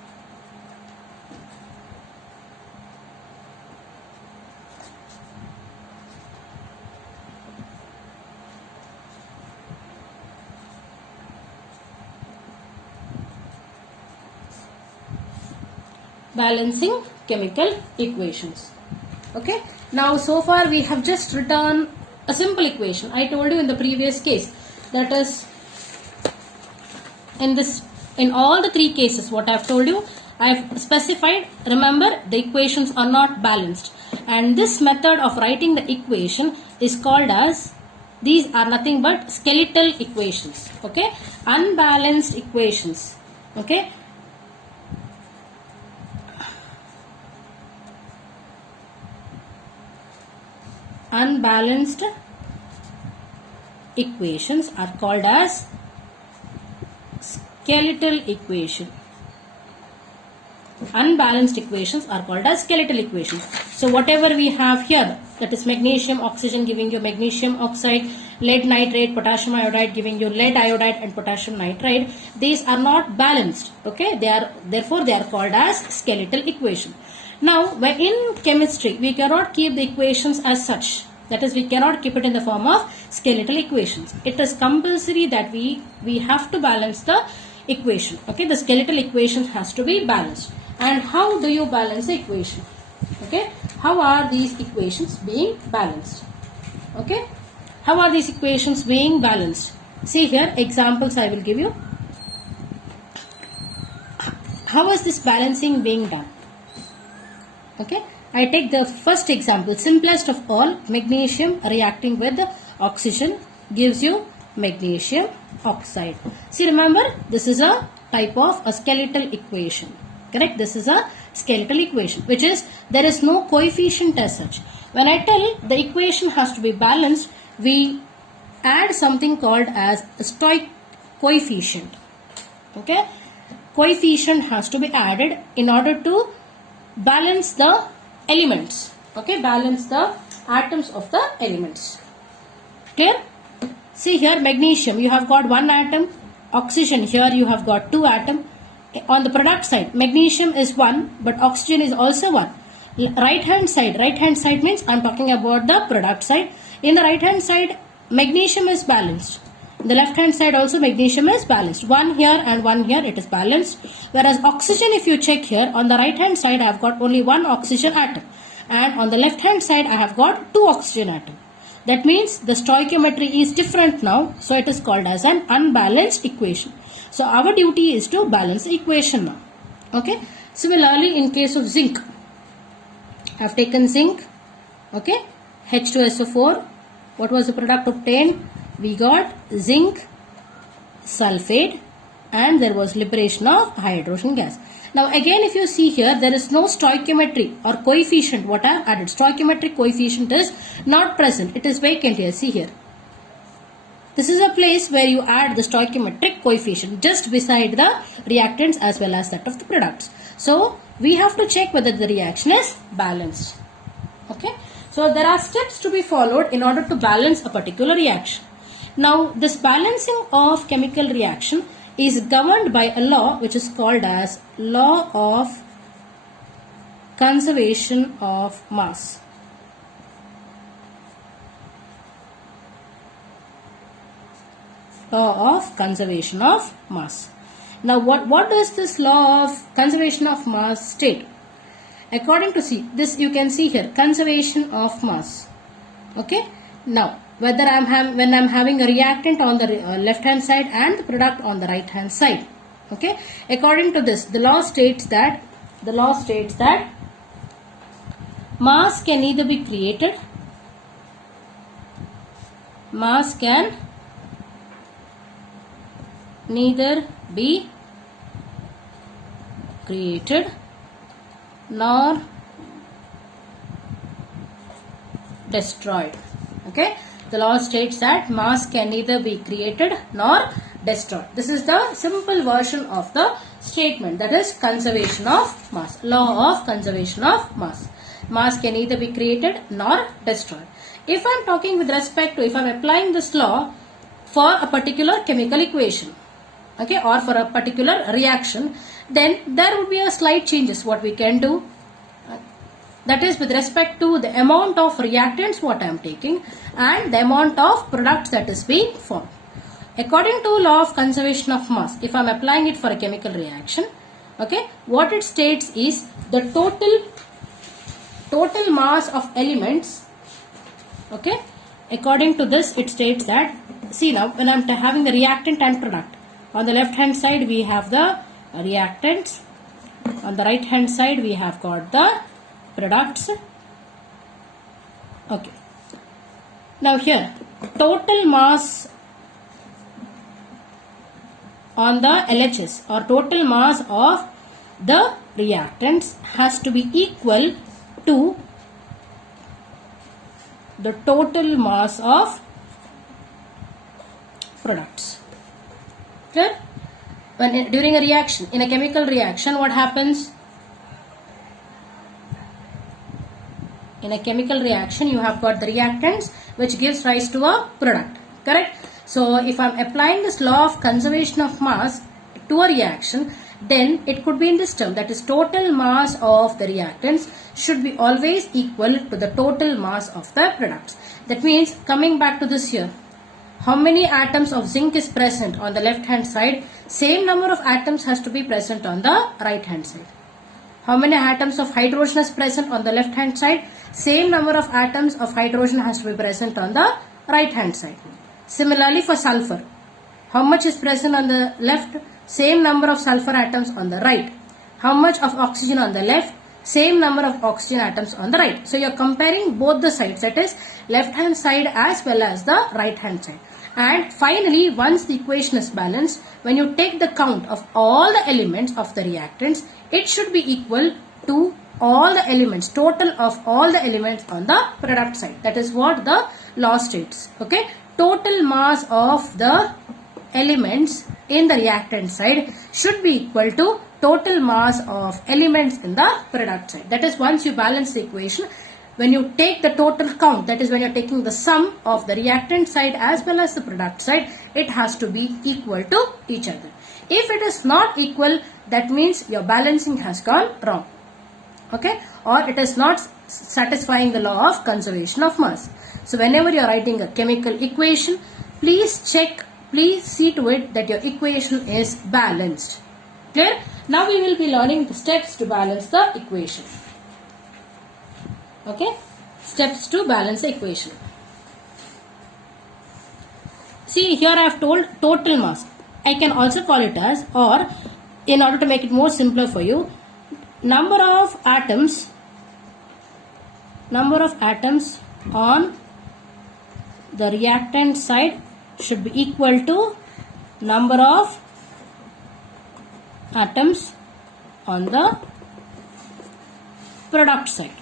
Balancing chemical equations. Okay, now so far we have just written a simple equation. I told you in the previous case, that is in all the three cases what I have told you, I have specified. Remember, the equations are not balanced, and this method of writing the equation is called as, these are nothing but skeletal equations. Okay, unbalanced equations. Okay, unbalanced equations are called as skeletal equation. Unbalanced equations are called as skeletal equations. So whatever we have here, that is magnesium oxygen giving you magnesium oxide, lead nitrate, potassium iodide giving you lead iodide and potassium nitride, these are not balanced. Okay, therefore they are called as skeletal equation. Now, in chemistry, we cannot keep the equations as such. That is, we cannot keep it in the form of skeletal equations. It is compulsory that we have to balance the equation. Okay, the skeletal equation has to be balanced. And how do you balance the equation? Okay, how are these equations being balanced? Okay, how are these equations being balanced? See here, examples I will give you. How is this balancing being done? Okay, I take the first example, simplest of all, magnesium reacting with oxygen gives you magnesium oxide. See, remember, this is a type of a skeletal equation. Correct? This is a skeletal equation, which is, there is no coefficient as such. When I tell the equation has to be balanced, we add something called as a stoichiometric coefficient. Okay, coefficient has to be added in order to balance the elements. Okay, balance the atoms of the elements. Clear? See here, magnesium, you have got one atom. Oxygen, here you have got two atoms. On the product side, magnesium is one, but oxygen is also one. Right hand side means I am talking about the product side. In the right hand side, magnesium is balanced. In the left hand side also magnesium is balanced. One here and one here, it is balanced. Whereas oxygen, if you check here, on the right hand side I have got only one oxygen atom, and on the left hand side I have got two oxygen atoms. That means the stoichiometry is different now, so it is called as an unbalanced equation. So our duty is to balance the equation now. Okay. Similarly, in case of zinc, I have taken zinc. Okay, H2SO4. What was the product obtained? We got zinc sulfate, and there was liberation of hydrogen gas. Now again, if you see here, there is no stoichiometry or coefficient what I have added. Stoichiometric coefficient is not present. It is vacant here. See here. This is a place where you add the stoichiometric coefficient just beside the reactants as well as that of the products. So we have to check whether the reaction is balanced. Okay. So there are steps to be followed in order to balance a particular reaction. Now this balancing of chemical reaction is governed by a law which is called as law of conservation of mass. Law of conservation of mass. Now what does this law of conservation of mass state? According to this, you can see here, conservation of mass. Okay. Now whether when I'm having a reactant on the left hand side and the product on the right hand side. Okay. According to this, the law states that mass can either be created, mass can neither be created nor destroyed. Okay, the law states that mass can neither be created nor destroyed. This is the simple version of the statement, that is conservation of mass. Law of conservation of mass. Mass can neither be created nor destroyed. If I am talking with respect to, if I am applying this law for a particular chemical equation, okay, or for a particular reaction, then there would be a slight changes what we can do. That is with respect to the amount of reactants what I am taking and the amount of products that is being formed. According to law of conservation of mass, if I am applying it for a chemical reaction, okay, what it states is the total mass of elements. Okay, according to this it states that, see now when I am having the reactant and product, on the left hand side we have the reactants, on the right hand side we have got the products. Okay, now here total mass on the LHS or total mass of the reactants has to be equal to the total mass of products. Clear? During a reaction, in a chemical reaction, what happens? In a chemical reaction, you have got the reactants which gives rise to a product. Correct? So, if I am applying this law of conservation of mass to a reaction, then it could be in this term, that is total mass of the reactants should be always equal to the total mass of the products. That means, coming back to this here, how many atoms of zinc is present on the left hand side? Same number of atoms has to be present on the right hand side. How many atoms of hydrogen is present on the left hand side? Same number of atoms of hydrogen has to be present on the right hand side. Similarly for sulfur, how much is present on the left? Same number of sulfur atoms on the right. How much of oxygen on the left? Same number of oxygen atoms on the right. So you are comparing both the sides, that is left hand side as well as the right hand side. And finally, once the equation is balanced, when you take the count of all the elements of the reactants, it should be equal to all the elements, total of all the elements on the product side. That is what the law states. Okay, total mass of the elements in the reactant side should be equal to total mass of elements in the product side. That is, once you balance the equation, when you take the total count, that is when you are taking the sum of the reactant side as well as the product side, it has to be equal to each other. If it is not equal, that means your balancing has gone wrong. Okay, or it is not satisfying the law of conservation of mass. So whenever you are writing a chemical equation, please see to it that your equation is balanced. Clear? Now we will be learning the steps to balance the equation. Okay, steps to balance the equation. See, here I have told total mass. I can also call it as, or in order to make it more simpler for you, number of atoms on the reactant side should be equal to number of atoms on the product side.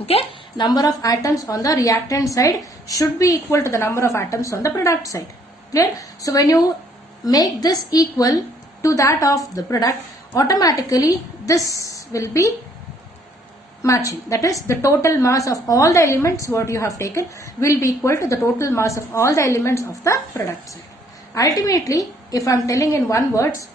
Okay, number of atoms on the reactant side should be equal to the number of atoms on the product side. Clear? So when you make this equal to that of the product, automatically this will be matching. That is, the total mass of all the elements what you have taken will be equal to the total mass of all the elements of the product side. Ultimately, if I am telling in one words,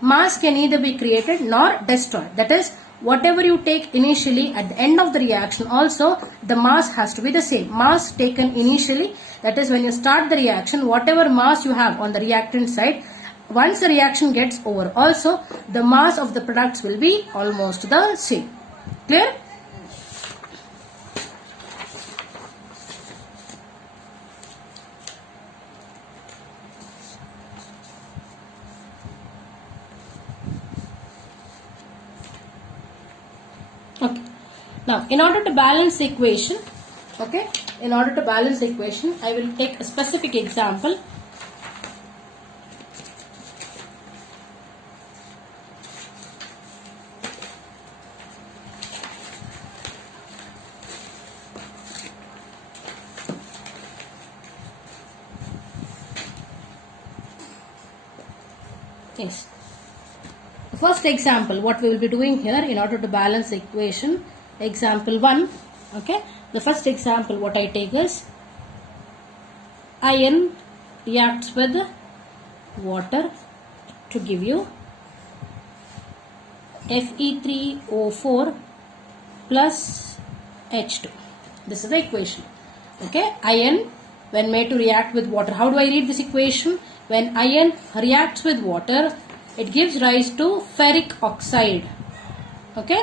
mass can neither be created nor destroyed. That is, whatever you take initially, at the end of the reaction also the mass has to be the same. Mass taken initially, that is when you start the reaction, whatever mass you have on the reactant side, once the reaction gets over also, the mass of the products will be almost the same. Clear? Okay. Now, in order to balance the equation, okay, in order to balance the equation, I will take a specific example. Yes. The first example, what we will be doing here in order to balance the equation, example 1. Okay. The first example what I take is iron reacts with water to give you Fe3O4 plus H2. This is the equation. Okay. Iron when made to react with water. How do I read this equation? When iron reacts with water, it gives rise to ferric oxide. Okay.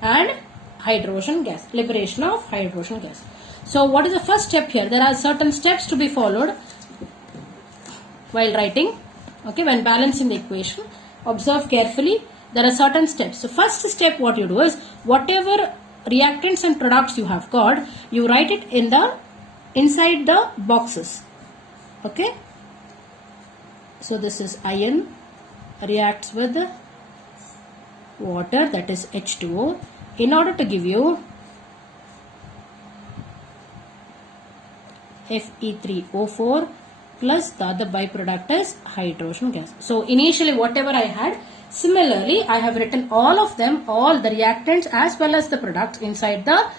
And hydrogen gas. Liberation of hydrogen gas. So what is the first step here? There are certain steps to be followed while writing. Okay. When balancing the equation. Observe carefully. There are certain steps. So first step what you do is whatever reactants and products you have got, you write it in the inside the boxes. Okay. So this is iron reacts with water, that is H2O, in order to give you Fe3O4 plus the other byproduct is hydrogen gas. So initially whatever I had, similarly I have written all of them, all the reactants as well as the products inside the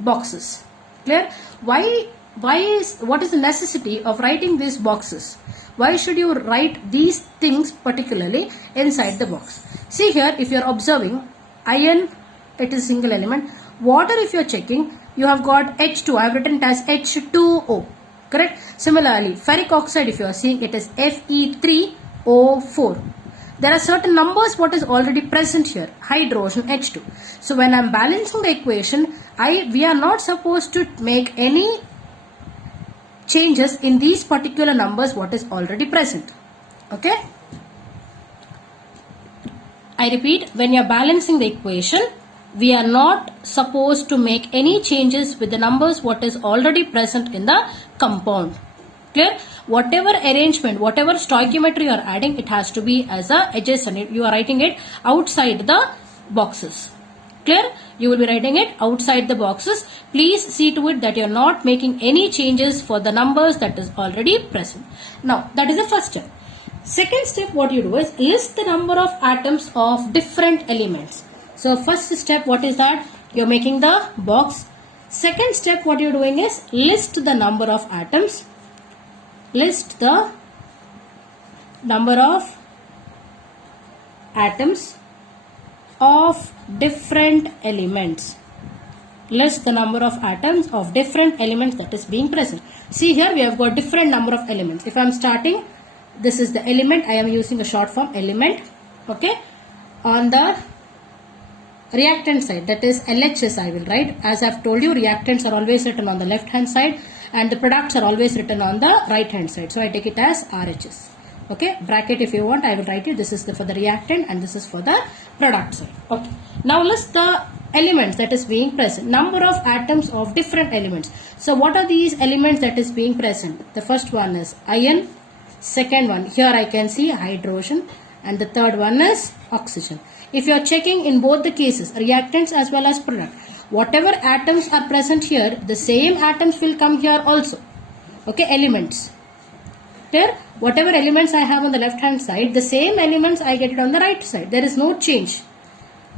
boxes. Clear? What is the necessity of writing these boxes? Why should you write these things particularly inside the box? See here, if you are observing, iron, it is single element. Water, if you are checking, you have got H2. I have written it as H2O. Correct? Similarly, ferric oxide, if you are seeing, it is Fe3O4. There are certain numbers what is already present here. Hydrogen H2. So when I am balancing the equation, we are not supposed to make any changes in these particular numbers what is already present. Okay. I repeat, when you are balancing the equation, we are not supposed to make any changes with the numbers what is already present in the compound. Clear? Whatever arrangement, whatever stoichiometry you are adding, it has to be as a adjacent. You are writing it outside the boxes. Clear? You will be writing it outside the boxes. Please see to it that you are not making any changes for the numbers that is already present. Now, that is the first step. Second step, what you do is list the number of atoms of different elements. So, first step, what is that? You are making the box. Second step, what you are doing is list the number of atoms. List the number of atoms of different elements. List the number of atoms of different elements that is being present. See here, we have got different number of elements. If I am starting, this is the element. I am using the short form element. Okay. On the reactant side, that is LHS, I will write. As I have told you, reactants are always written on the left hand side and the products are always written on the right hand side. So I take it as RHS. Okay, bracket if you want, I will write it. This is for the reactant and this is for the product side. Okay. Now list the elements that is being present. Number of atoms of different elements. So what are these elements that is being present? The first one is iron. Second one, here I can see hydrogen. And the third one is oxygen. If you are checking in both the cases, reactants as well as product, whatever atoms are present here, the same atoms will come here also. Okay, elements. There, whatever elements I have on the left hand side, the same elements I get it on the right side. There is no change.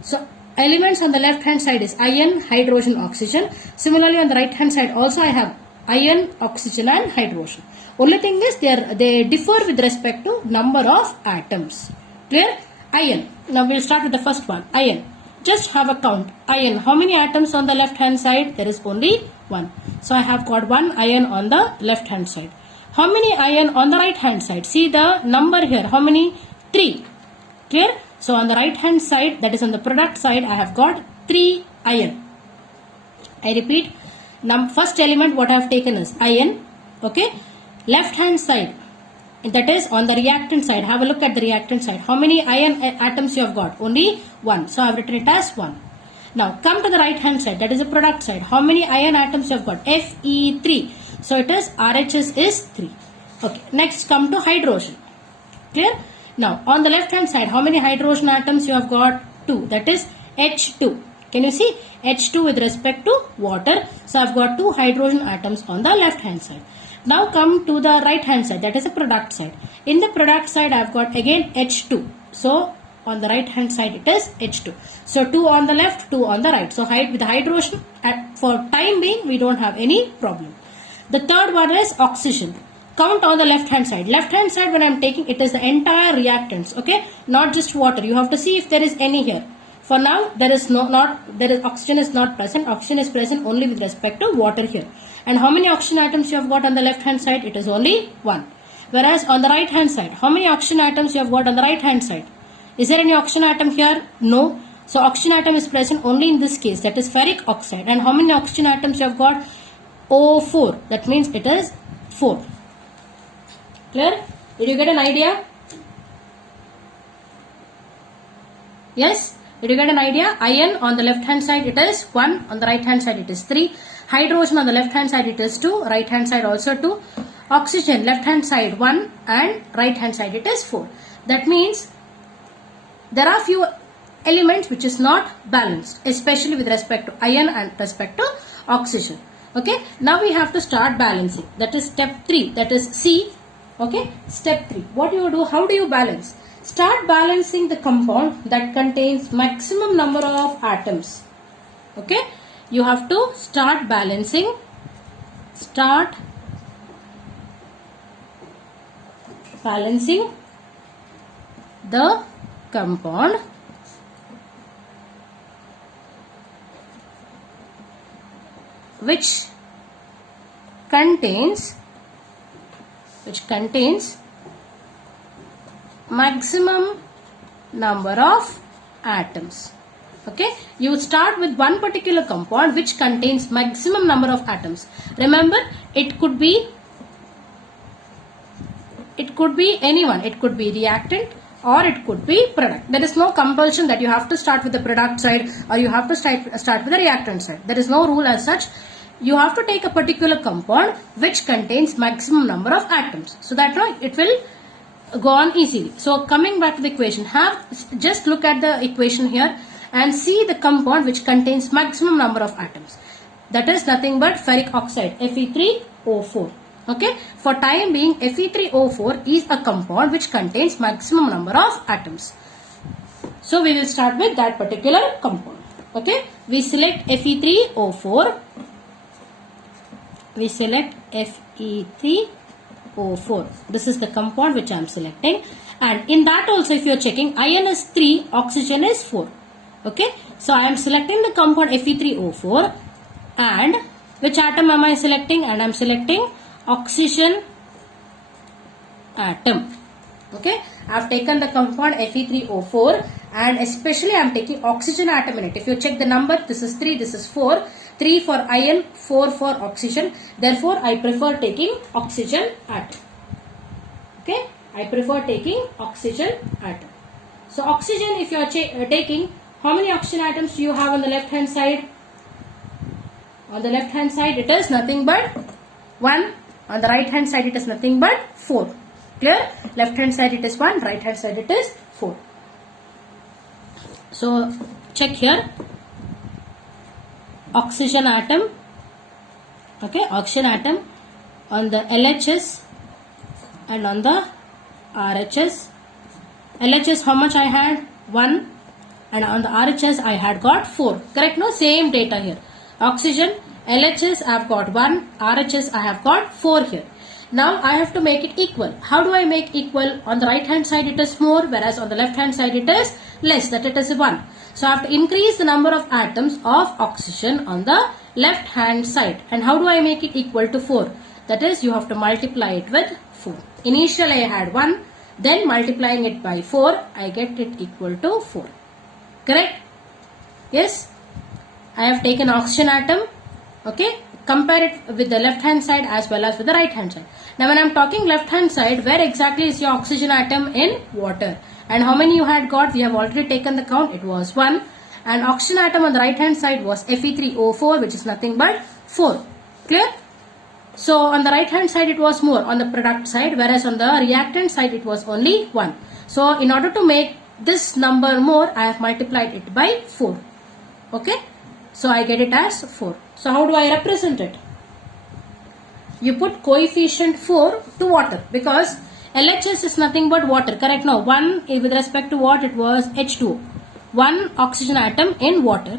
So, elements on the left hand side is iron, hydrogen, oxygen. Similarly, on the right hand side also I have iron, oxygen and hydrogen. Only thing is they differ with respect to number of atoms. Clear? Iron. Now we will start with the first one. Iron. Just have a count. Iron. How many atoms on the left hand side? There is only one. So I have got one iron on the left hand side. How many iron on the right hand side? See the number here. How many? 3. Clear? So on the right hand side, that is on the product side, I have got 3 iron. I repeat. First element what I have taken is iron. Okay. Left hand side. That is on the reactant side. Have a look at the reactant side. How many iron atoms you have got? Only 1. So I have written it as 1. Now come to the right hand side. That is the product side. How many iron atoms you have got? Fe3. So it is RHS is 3. Okay. Next come to hydrogen. Clear? Now on the left hand side, how many hydrogen atoms you have got? 2. That is H2. Can you see? H2 with respect to water. So I've got 2 hydrogen atoms on the left hand side. Now come to the right hand side, that is the product side. In the product side I've got again H2. So on the right hand side it is H2. So 2 on the left, 2 on the right. So with hydrogen, for time being we don't have any problem. The third one is oxygen. Count on the left hand side. Left hand side when I am taking, it is the entire reactants, okay, not just water. You have to see if there is any here. For now there is oxygen is not present. Oxygen is present only with respect to water here. And how many oxygen atoms you have got on the left hand side? It is only 1. Whereas on the right hand side, how many oxygen atoms you have got on the right hand side? Is there any oxygen atom here? No. So oxygen atom is present only in this case, that is ferric oxide. And how many oxygen atoms you have got? O4. That means it is 4. Clear? Did you get an idea? Yes? Did you get an idea? Iron on the left hand side it is 1, on the right hand side it is 3. Hydrogen on the left hand side it is 2, right hand side also 2. Oxygen left hand side 1 and right hand side it is 4. That means there are few elements which is not balanced, especially with respect to iron and respect to oxygen. Okay, now we have to start balancing. That is step 3, that is C. Okay, step 3. What do you do? How do you balance? Start balancing the compound that contains maximum number of atoms. Okay, you have to start balancing. Start balancing the compound which contains maximum number of atoms. Okay, you start with one particular compound which contains maximum number of atoms. Remember, it could be anyone. It could be reactant or it could be product. There is no compulsion that you have to start with the product side or you have to start with the reactant side. There is no rule as such. You have to take a particular compound which contains maximum number of atoms. So that it will go on easily. So coming back to the equation, just look at the equation here and see the compound which contains maximum number of atoms. That is nothing but ferric oxide, Fe3O4. Okay, for time being Fe3O4 is a compound which contains maximum number of atoms. So we will start with that particular compound. Okay, we select Fe3O4. We select Fe3O4. This is the compound which I am selecting. And in that also, if you are checking, iron is 3, oxygen is 4. Okay, so I am selecting the compound Fe3O4. And which atom am I selecting? And I am selecting oxygen atom. Okay, I have taken the compound Fe3O4 and especially I am taking oxygen atom in it. If you check the number, this is 3, this is 4. 3 for iron, 4 for oxygen. Therefore, I prefer taking oxygen atom. Okay, I prefer taking oxygen atom. So, oxygen, if you are taking, how many oxygen atoms do you have on the left hand side? On the left hand side, it is nothing but 1. On the right hand side, it is nothing but 4. Clear? Left hand side, it is 1. Right hand side, it is 4. So, check here. Oxygen atom. Okay, oxygen atom on the LHS and on the RHS. LHS, how much I had? 1. And on the RHS, I had got 4. Correct? No? Same data here. Oxygen, LHS, I have got 1. RHS, I have got 4 here. Now, I have to make it equal. How do I make equal? On the right hand side, it is more, whereas on the left hand side, it is less. That it is 1. So, I have to increase the number of atoms of oxygen on the left hand side. And how do I make it equal to 4? That is, you have to multiply it with 4. Initially, I had 1. Then, multiplying it by 4, I get it equal to 4. Correct? Yes? I have taken oxygen atom. Okay? Compare it with the left hand side as well as with the right hand side. Now, when I am talking left hand side, where exactly is your oxygen atom? In water. And how many you had got? We have already taken the count. It was 1. And oxygen atom on the right hand side was Fe3O4, which is nothing but 4. Clear? So, on the right hand side, it was more on the product side, whereas on the reactant side, it was only 1. So, in order to make this number more, I have multiplied it by 4. Okay, so I get it as 4. So how do I represent it? You put coefficient 4 to water, because LHS is nothing but water, correct? Now 1 with respect to what? It was H2O, 1 oxygen atom in water.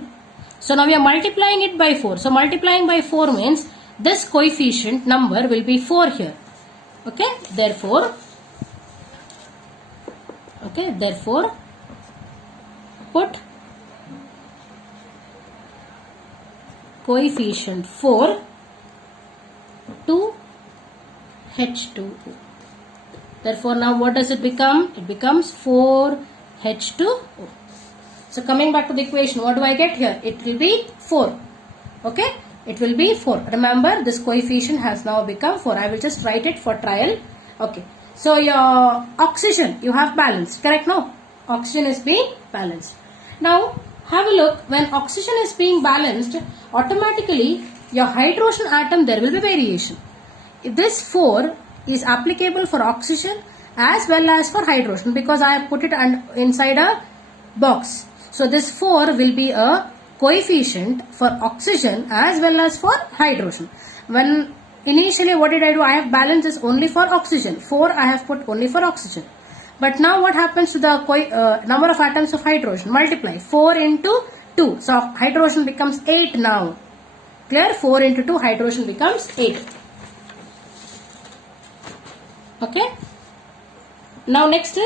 So now we are multiplying it by 4. So multiplying by 4 means this coefficient number will be 4 here. Okay, therefore put coefficient 4 to H2O. Therefore now what does it become? It becomes 4H2O. So coming back to the equation, what do I get here? It will be 4. Okay, it will be 4. Remember, this coefficient has now become 4. I will just write it for trial. Okay, so your oxygen you have balanced, correct? No, oxygen is being balanced. Now have a look. When oxygen is being balanced, automatically your hydrogen atom, there will be variation. This 4 is applicable for oxygen as well as for hydrogen, because I have put it inside a box. So this 4 will be a coefficient for oxygen as well as for hydrogen. When initially what did I do? I have balanced this only for oxygen. 4 I have put only for oxygen. But now what happens to the number of atoms of hydrogen? Multiply 4 into 2. So hydrogen becomes 8 now. Clear? 4 into 2, hydrogen becomes 8. Okay. Now next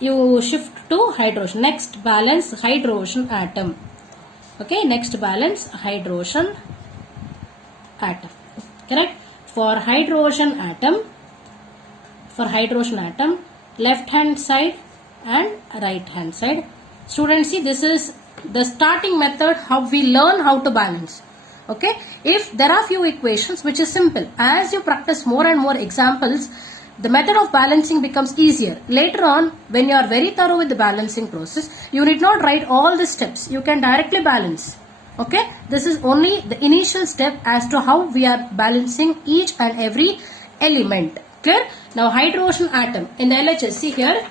you shift to hydrogen. Next, balance hydrogen atom. Okay, next balance hydrogen atom. Correct? For hydrogen atom, left hand side and right hand side. Students, see, this is the starting method how we learn how to balance. Okay, if there are few equations which is simple, as you practice more and more examples, the method of balancing becomes easier. Later on, when you are very thorough with the balancing process, you need not write all the steps. You can directly balance. Okay, this is only the initial step as to how we are balancing each and every element. Clear? Now hydrogen atom in the LHS, see here,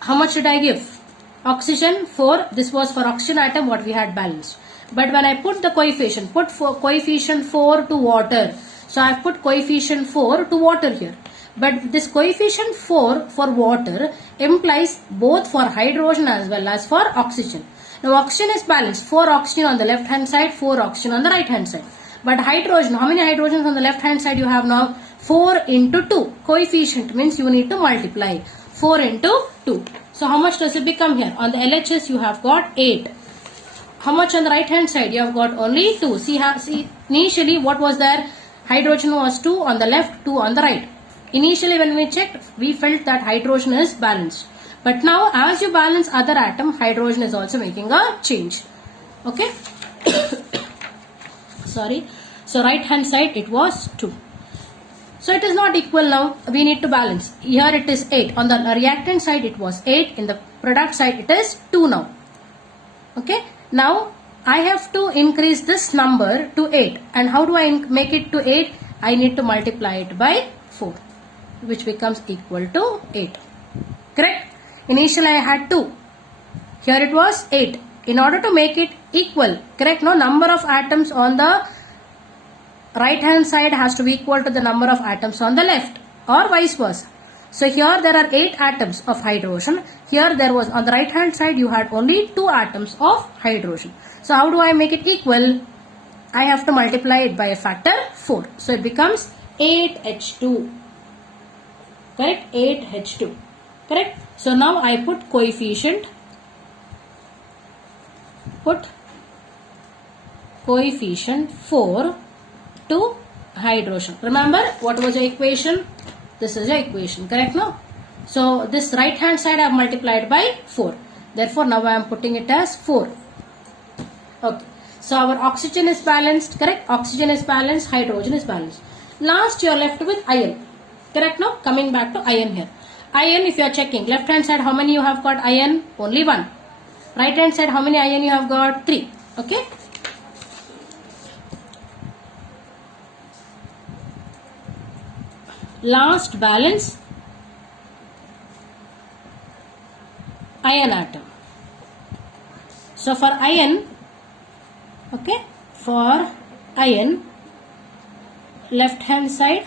how much did I give? Oxygen 4, this was for oxygen atom what we had balanced. But when I put the coefficient, coefficient 4 to water. So I have put coefficient 4 to water here. But this coefficient 4 for water implies both for hydrogen as well as for oxygen. Now oxygen is balanced. 4 oxygen on the left hand side, 4 oxygen on the right hand side. But hydrogen, how many hydrogens on the left hand side you have now? 4 into 2. Coefficient means you need to multiply. 4 into 2. So how much does it become here? On the LHS you have got 8. How much on the right hand side? You have got only 2. See initially what was there? Hydrogen was 2 on the left, 2 on the right. Initially when we checked, we felt that hydrogen is balanced. But now as you balance other atom, hydrogen is also making a change. Okay. Sorry. So right hand side it was 2. So it is not equal now. We need to balance. Here it is 8. On the reactant side it was 8. In the product side it is 2 now. Okay. Now I have to increase this number to 8. And how do I make it to 8? I need to multiply it by 4, which becomes equal to 8. Correct? Initially I had 2. Here it was 8. In order to make it equal, correct? No, number of atoms on the right hand side has to be equal to the number of atoms on the left, or vice versa. So here there are 8 atoms of hydrogen. Here there was on the right hand side you had only 2 atoms of hydrogen. So how do I make it equal? I have to multiply it by a factor 4. So it becomes 8H2. Correct? 8H2. Correct? So now I put coefficient. Put coefficient 4 to hydrogen. Remember what was the equation? This is the equation. Correct? No? So this right hand side I have multiplied by 4. Therefore now I am putting it as 4. Okay. So our oxygen is balanced. Correct? Oxygen is balanced. Hydrogen is balanced. Last you are left with iron. Correct? Now coming back to iron here. Iron, if you are checking, left hand side how many you have got iron? Only 1. Right hand side how many iron you have got? 3. Okay. Last balance iron atom. So for iron, okay, for iron, left hand side,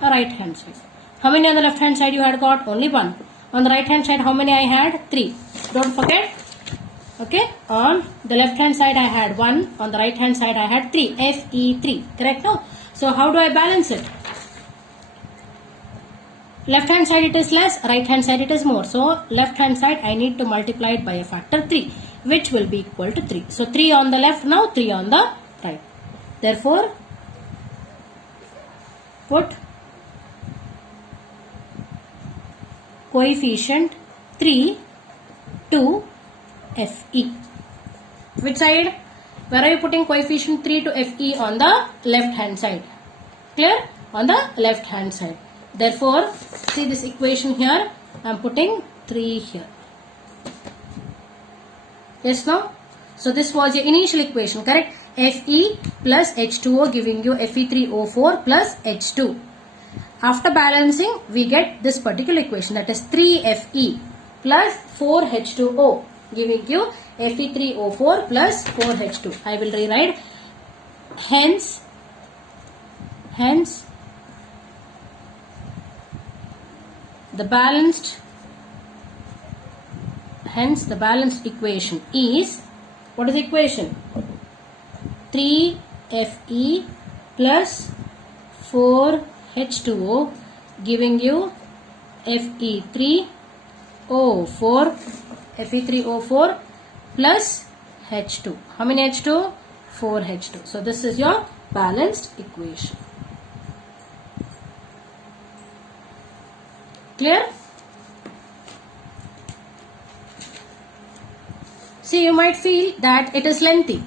right hand side. How many on the left hand side you had got? Only 1. On the right hand side, how many I had? 3. Don't forget. Okay, on the left hand side I had 1, on the right hand side I had 3, Fe3, correct now? So how do I balance it? Left hand side it is less, right hand side it is more. So left hand side I need to multiply it by a factor 3, which will be equal to 3. So 3 on the left now, 3 on the right. Therefore, put coefficient 3 to Fe. Which side? Where are you putting coefficient 3 to Fe? On the left hand side. Clear? On the left hand side. Therefore, see this equation here. I am putting 3 here. Yes, no? So this was your initial equation, correct? Fe plus H2O giving you Fe3O4 plus H2. After balancing, we get this particular equation, that is 3Fe plus 4H2O giving you Fe3O4 plus 4H2. I will rewrite. Hence the balanced equation is, what is the equation? 3Fe plus 4H2O giving you Fe3O4 plus H2. How many H2? 4H2. So this is your balanced equation. Clear? See, you might feel that it is lengthy.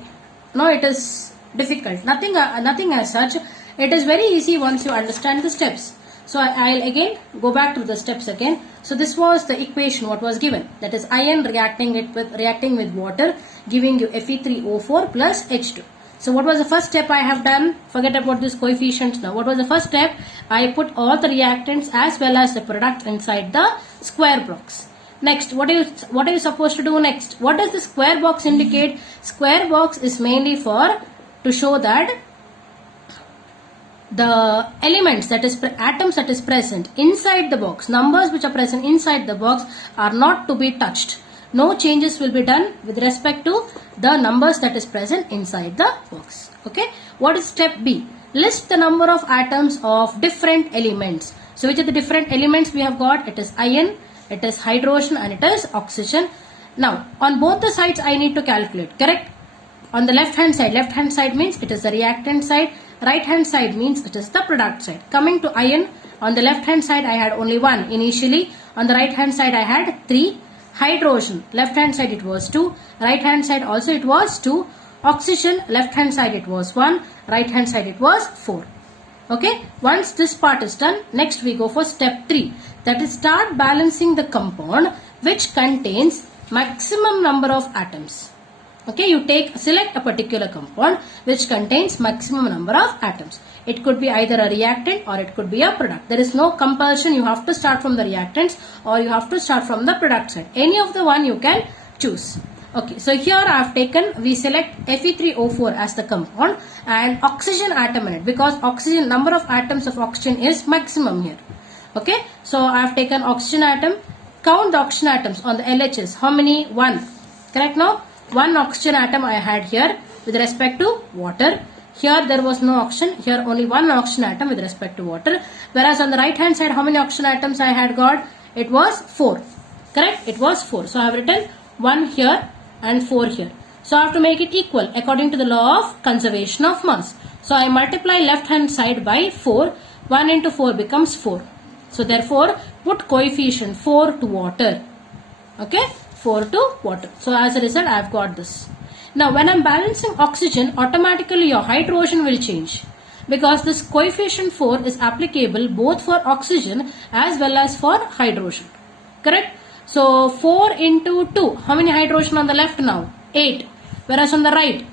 No, it is difficult. Nothing as such. It is very easy once you understand the steps. So I'll again go back to the steps again. So this was the equation what was given. That is iron reacting with water, giving you Fe3O4 plus H2. So what was the first step I have done? Forget about this coefficients now. What was the first step? I put all the reactants as well as the products inside the square box. Next, what are you supposed to do next? What does the square box indicate? Square box is mainly to show that the elements, that is atoms that is present inside the box, numbers which are present inside the box are not to be touched. No changes will be done with respect to the numbers that is present inside the box. Okay. What is step B? List the number of atoms of different elements. So which are the different elements we have got? It is iron, it is hydrogen and it is oxygen. Now on both the sides I need to calculate, correct? On the left hand side means it is the reactant side. Right hand side means it is the product side. Coming to iron, on the left hand side I had only 1 initially. On the right hand side I had 3. Hydrogen, left hand side it was 2. Right hand side also it was 2. Oxygen, left hand side it was 1. Right hand side it was 4. Okay. Once this part is done, next we go for step 3. That is start balancing the compound which contains maximum number of atoms. Okay, you select a particular compound which contains maximum number of atoms. It could be either a reactant or it could be a product. There is no compulsion. You have to start from the reactants or you have to start from the product side. Any of the one you can choose. Okay, so here I have we select Fe3O4 as the compound and oxygen atom in it, because oxygen, number of atoms of oxygen is maximum here. Okay, so I have taken oxygen atom. Count the oxygen atoms on the LHS. How many? 1. Correct now? 1 oxygen atom I had here with respect to water. Here there was no oxygen. Here only 1 oxygen atom with respect to water. Whereas on the right hand side, how many oxygen atoms I had got? It was 4. Correct? It was 4. So I have written 1 here and 4 here. So I have to make it equal according to the law of conservation of mass. So I multiply left hand side by 4. 1 into 4 becomes 4. So therefore put coefficient 4 to water. Okay? 4 to water. So as a result I have got this. Now when I am balancing oxygen, automatically your hydrogen will change, because this coefficient 4 is applicable both for oxygen as well as for hydrogen. Correct? So 4 into 2. How many hydrogen on the left now? 8. Whereas on the right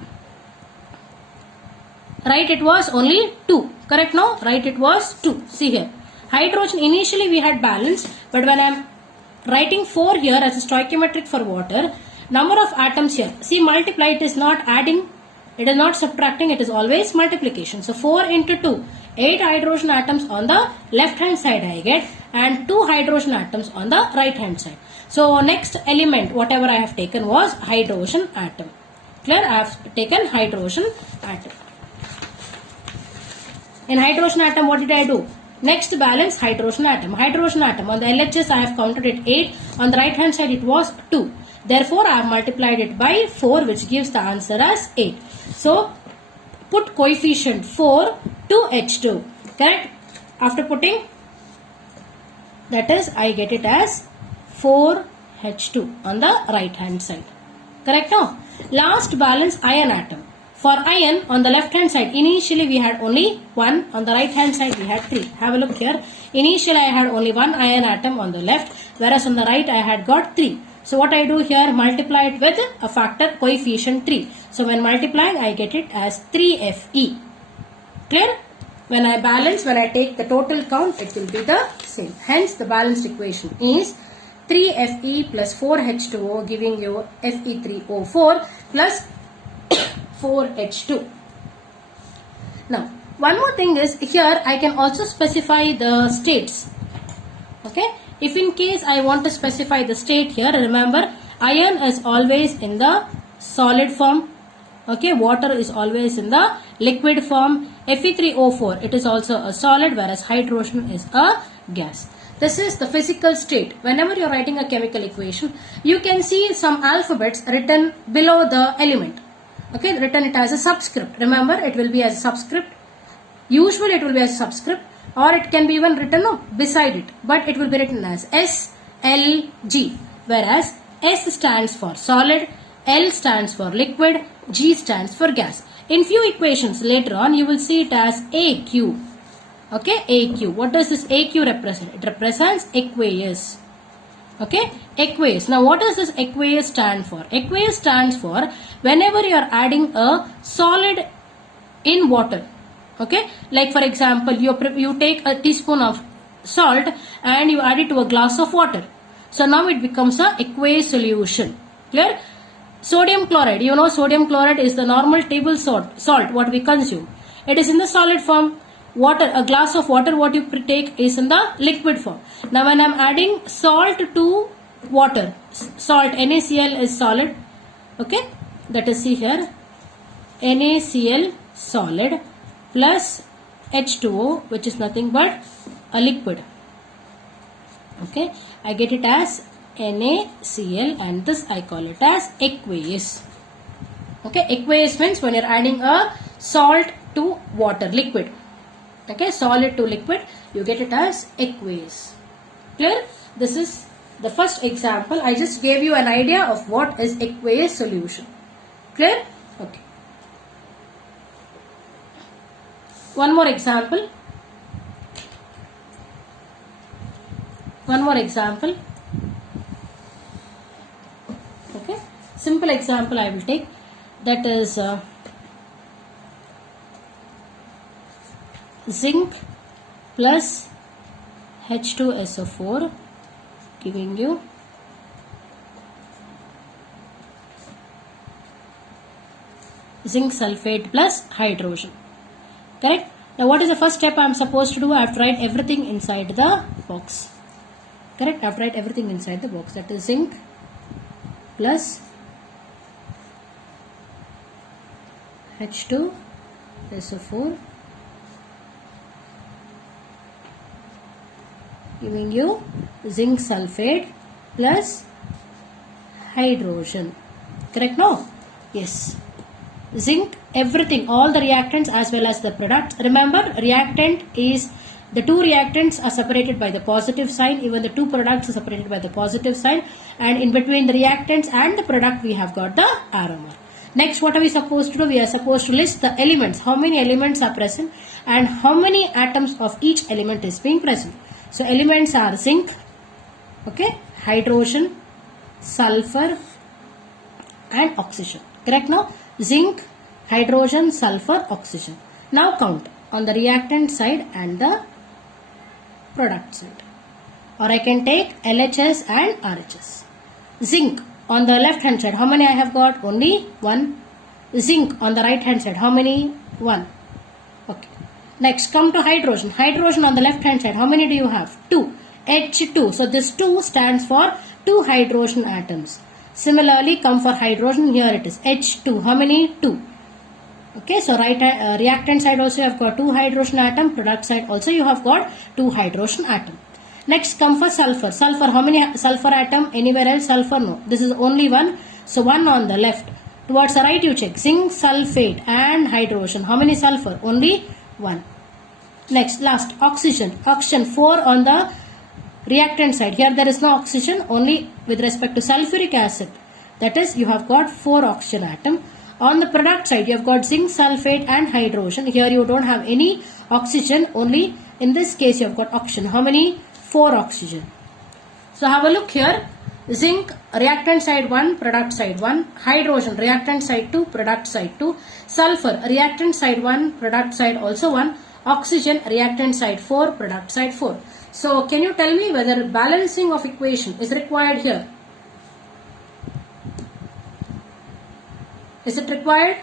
it was only 2. Correct now? Right, it was 2. See here. Hydrogen initially we had balanced, but when I am writing 4 here as a stoichiometric for water, number of atoms here. See, multiply, it is not adding, it is not subtracting, it is always multiplication. So 4 into 2, 8 hydrogen atoms on the left hand side I get, and 2 hydrogen atoms on the right hand side. So next element whatever I have taken was hydrogen atom. Clear? I have taken hydrogen atom. In hydrogen atom, what did I do? Next balance, hydrogen atom. Hydrogen atom, on the LHS I have counted it 8, on the right hand side it was 2. Therefore, I have multiplied it by 4, which gives the answer as 8. So, put coefficient 4 to H2. Correct? After putting, that is, I get it as 4H2 on the right hand side. Correct now? Last balance, iron atom. For iron, on the left hand side, initially we had only 1, on the right hand side we had 3. Have a look here. Initially I had only 1 iron atom on the left, whereas on the right I had got 3. So what I do here, multiply it with a factor coefficient 3. So when multiplying, I get it as 3Fe. Clear? When I balance, when I take the total count, it will be the same. Hence the balanced equation is 3Fe plus 4H2O giving you Fe3O4 plus 4H2. Now, one more thing is, here I can also specify the states. Okay? If in case I want to specify the state here, remember, iron is always in the solid form. Okay? Water is always in the liquid form. Fe3O4, it is also a solid, whereas hydrogen is a gas. This is the physical state. Whenever you are writing a chemical equation, you can see some alphabets written below the element. Okay, written it as a subscript. Remember, it will be as a subscript. Usually it will be as a subscript, or it can be even written beside it. But it will be written as S, L, G. Whereas S stands for solid, L stands for liquid, G stands for gas. In few equations later on, you will see it as AQ. Okay, AQ. What does this AQ represent? It represents aqueous. Okay, aqueous. Now what does this aqueous stand for? Aqueous stands for whenever you are adding a solid in water. Okay, like for example, you take a teaspoon of salt and you add it to a glass of water. So now it becomes a aqueous solution. Clear? Sodium chloride. You know sodium chloride is the normal table salt what we consume. It is in the solid form. Water, a glass of water what you take is in the liquid form. Now when I am adding salt to water, salt, NaCl is solid. Okay, that is, see here, NaCl solid plus H2O, which is nothing but a liquid. Okay, I get it as NaCl, and this I call it as aqueous. Okay, aqueous means when you are adding a salt to water, liquid. Okay, solid to liquid, you get it as aqueous. Clear? This is the first example. I just gave you an idea of what is aqueous solution. Clear? Okay. One more example. One more example. Okay. Simple example I will take. That is zinc plus H2SO4 giving you zinc sulfate plus hydrogen. Correct? Now what is the first step I am supposed to do? I have to write everything inside the box. Correct? I have to write everything inside the box. That is zinc plus H2SO4 giving you zinc sulfate plus hydrogen. Correct now? Yes. Zinc, everything, all the reactants as well as the product. Remember, reactant is, the two reactants are separated by the positive sign. Even the two products are separated by the positive sign. And in between the reactants and the product, we have got the arrow mark. Next, what are we supposed to do? We are supposed to list the elements. How many elements are present and how many atoms of each element is being present. So elements are zinc, okay, hydrogen, sulfur and oxygen. Correct now? Zinc, hydrogen, sulfur, oxygen. Now count on the reactant side and the product side. Or I can take LHS and RHS. Zinc, on the left hand side, how many I have got? Only 1. Zinc on the right hand side, how many? 1. Okay. Next, come to hydrogen. Hydrogen on the left hand side, how many do you have? 2. H2. So this 2 stands for 2 hydrogen atoms. Similarly, come for hydrogen. Here it is H2. How many? 2. Okay. So reactant side also you have got 2 hydrogen atom. Product side also you have got 2 hydrogen atom. Next, come for sulfur. Sulfur. How many sulfur atom? Anywhere else? Sulfur? No. This is only 1. So 1 on the left. Towards the right you check. Zinc, sulfate and hydrogen. How many sulfur? Only 1. Next, last, oxygen. Oxygen 4 on the reactant side. Here there is no oxygen, only with respect to sulfuric acid. That is, you have got 4 oxygen atom. On the product side, you have got zinc, sulfate and hydrogen. Here you don't have any oxygen, only in this case you have got oxygen. How many? 4 oxygen. So have a look here. Zinc, reactant side 1, product side 1. Hydrogen, reactant side 2, product side 2. Sulfur, reactant side 1, product side also 1. Oxygen, reactant side 4, product side 4. So can you tell me whether balancing of equation is required here? Is it required?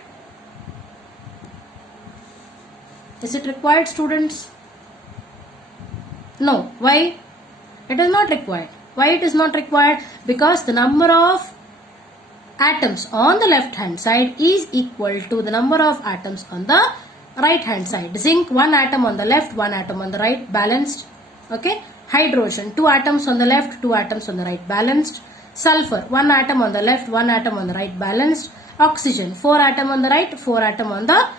Is it required, students? No. Why? It is not required. Why it is not required? Because the number of atoms on the left hand side is equal to the number of atoms on the right hand side. Zinc, 1 atom on the left, 1 atom on the right, balanced. Okay. Hydrogen, 2 atoms on the left, 2 atoms on the right, balanced. Sulfur, 1 atom on the left, 1 atom on the right, balanced. Oxygen, 4 atom on the right, 4 atom on the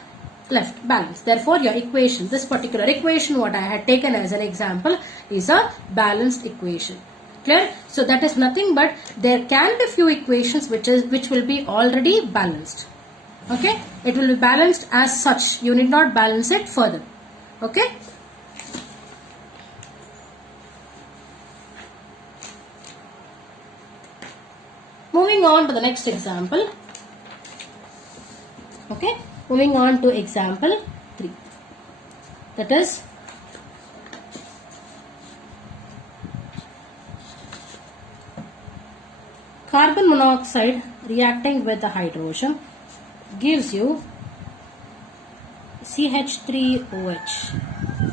left, balanced. Therefore, your equation, this particular equation what I had taken as an example is a balanced equation. Clear? So that is nothing but there can be few equations which will be already balanced. Okay? It will be balanced as such. You need not balance it further. Okay? Moving on to the next example. Okay? Moving on to example 3. That is carbon monoxide reacting with the hydrogen gives you CH3OH.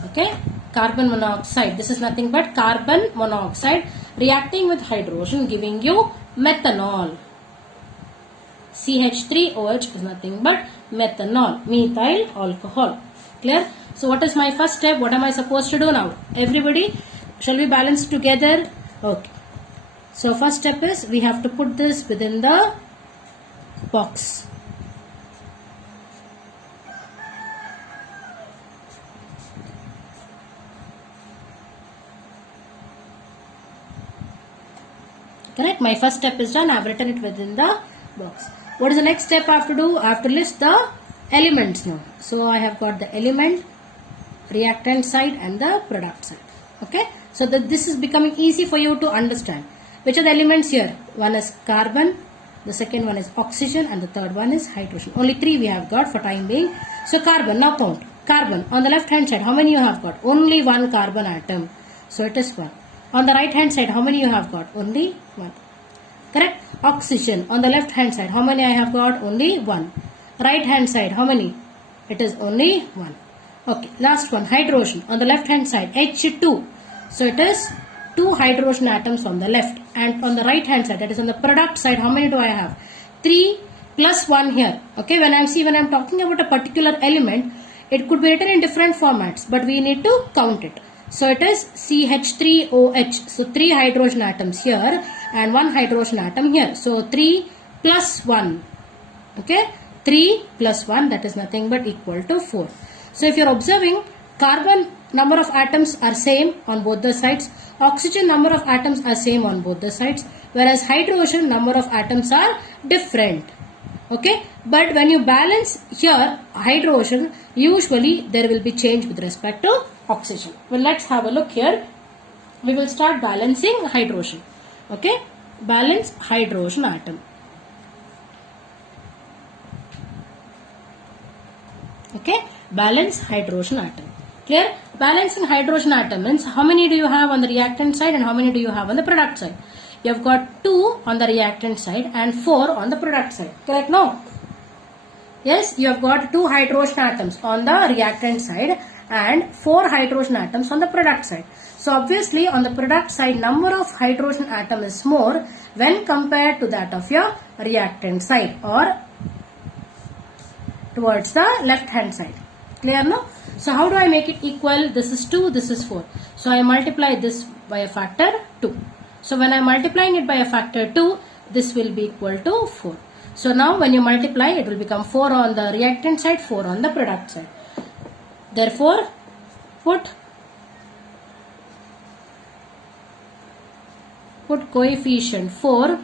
Okay? Carbon monoxide. This is nothing but carbon monoxide reacting with hydrogen giving you methanol. CH3OH is nothing but methanol, methyl alcohol. Clear? So what is my first step? What am I supposed to do now? Everybody, shall we balance together? Okay. So first step is we have to put this within the box. Correct? My first step is done. I have written it within the box. What is the next step I have to do? I have to list the elements now. So I have got the element, reactant side and the product side. Okay? So that this is becoming easy for you to understand. Which are the elements here? One is carbon, the second one is oxygen and the third one is hydrogen. Only 3 we have got for time being. So carbon, now count. Carbon, on the left hand side, how many you have got? Only 1 carbon atom. So it is 1. On the right hand side, how many you have got? Only 1. Correct? Oxygen, on the left hand side, how many I have got? Only 1. Right hand side, how many? It is only 1. Okay, last one, hydrogen, on the left hand side, H2. So it is 2 hydrogen atoms on the left, and on the right hand side, that is on the product side, how many do I have? 3 plus 1 here. Okay, when I'm talking about a particular element, it could be written in different formats, but we need to count it. So it is CH3OH. So 3 hydrogen atoms here and 1 hydrogen atom here. So 3 plus 1. Okay, 3 plus 1, that is nothing but equal to 4. So if you are observing, carbon number of atoms are same on both the sides. Oxygen number of atoms are same on both the sides. Whereas hydrogen number of atoms are different. Okay, but when you balance here hydrogen, usually there will be change with respect to oxygen. Well, let's have a look here. We will start balancing hydrogen. Okay, balance hydrogen atom. Okay, balance hydrogen atom. Clear? Balancing hydrogen atom means how many do you have on the reactant side and how many do you have on the product side. you have got 2 on the reactant side and 4 on the product side. Correct? No? Yes, you have got 2 hydrogen atoms on the reactant side and 4 hydrogen atoms on the product side. So obviously on the product side, number of hydrogen atom is more when compared to that of your reactant side or towards the left hand side. Clear no? So how do I make it equal? This is 2, this is 4. So I multiply this by a factor 2. So when I am multiplying it by a factor 2, this will be equal to 4. So now when you multiply, it will become 4 on the reactant side, 4 on the product side. Therefore, put coefficient 4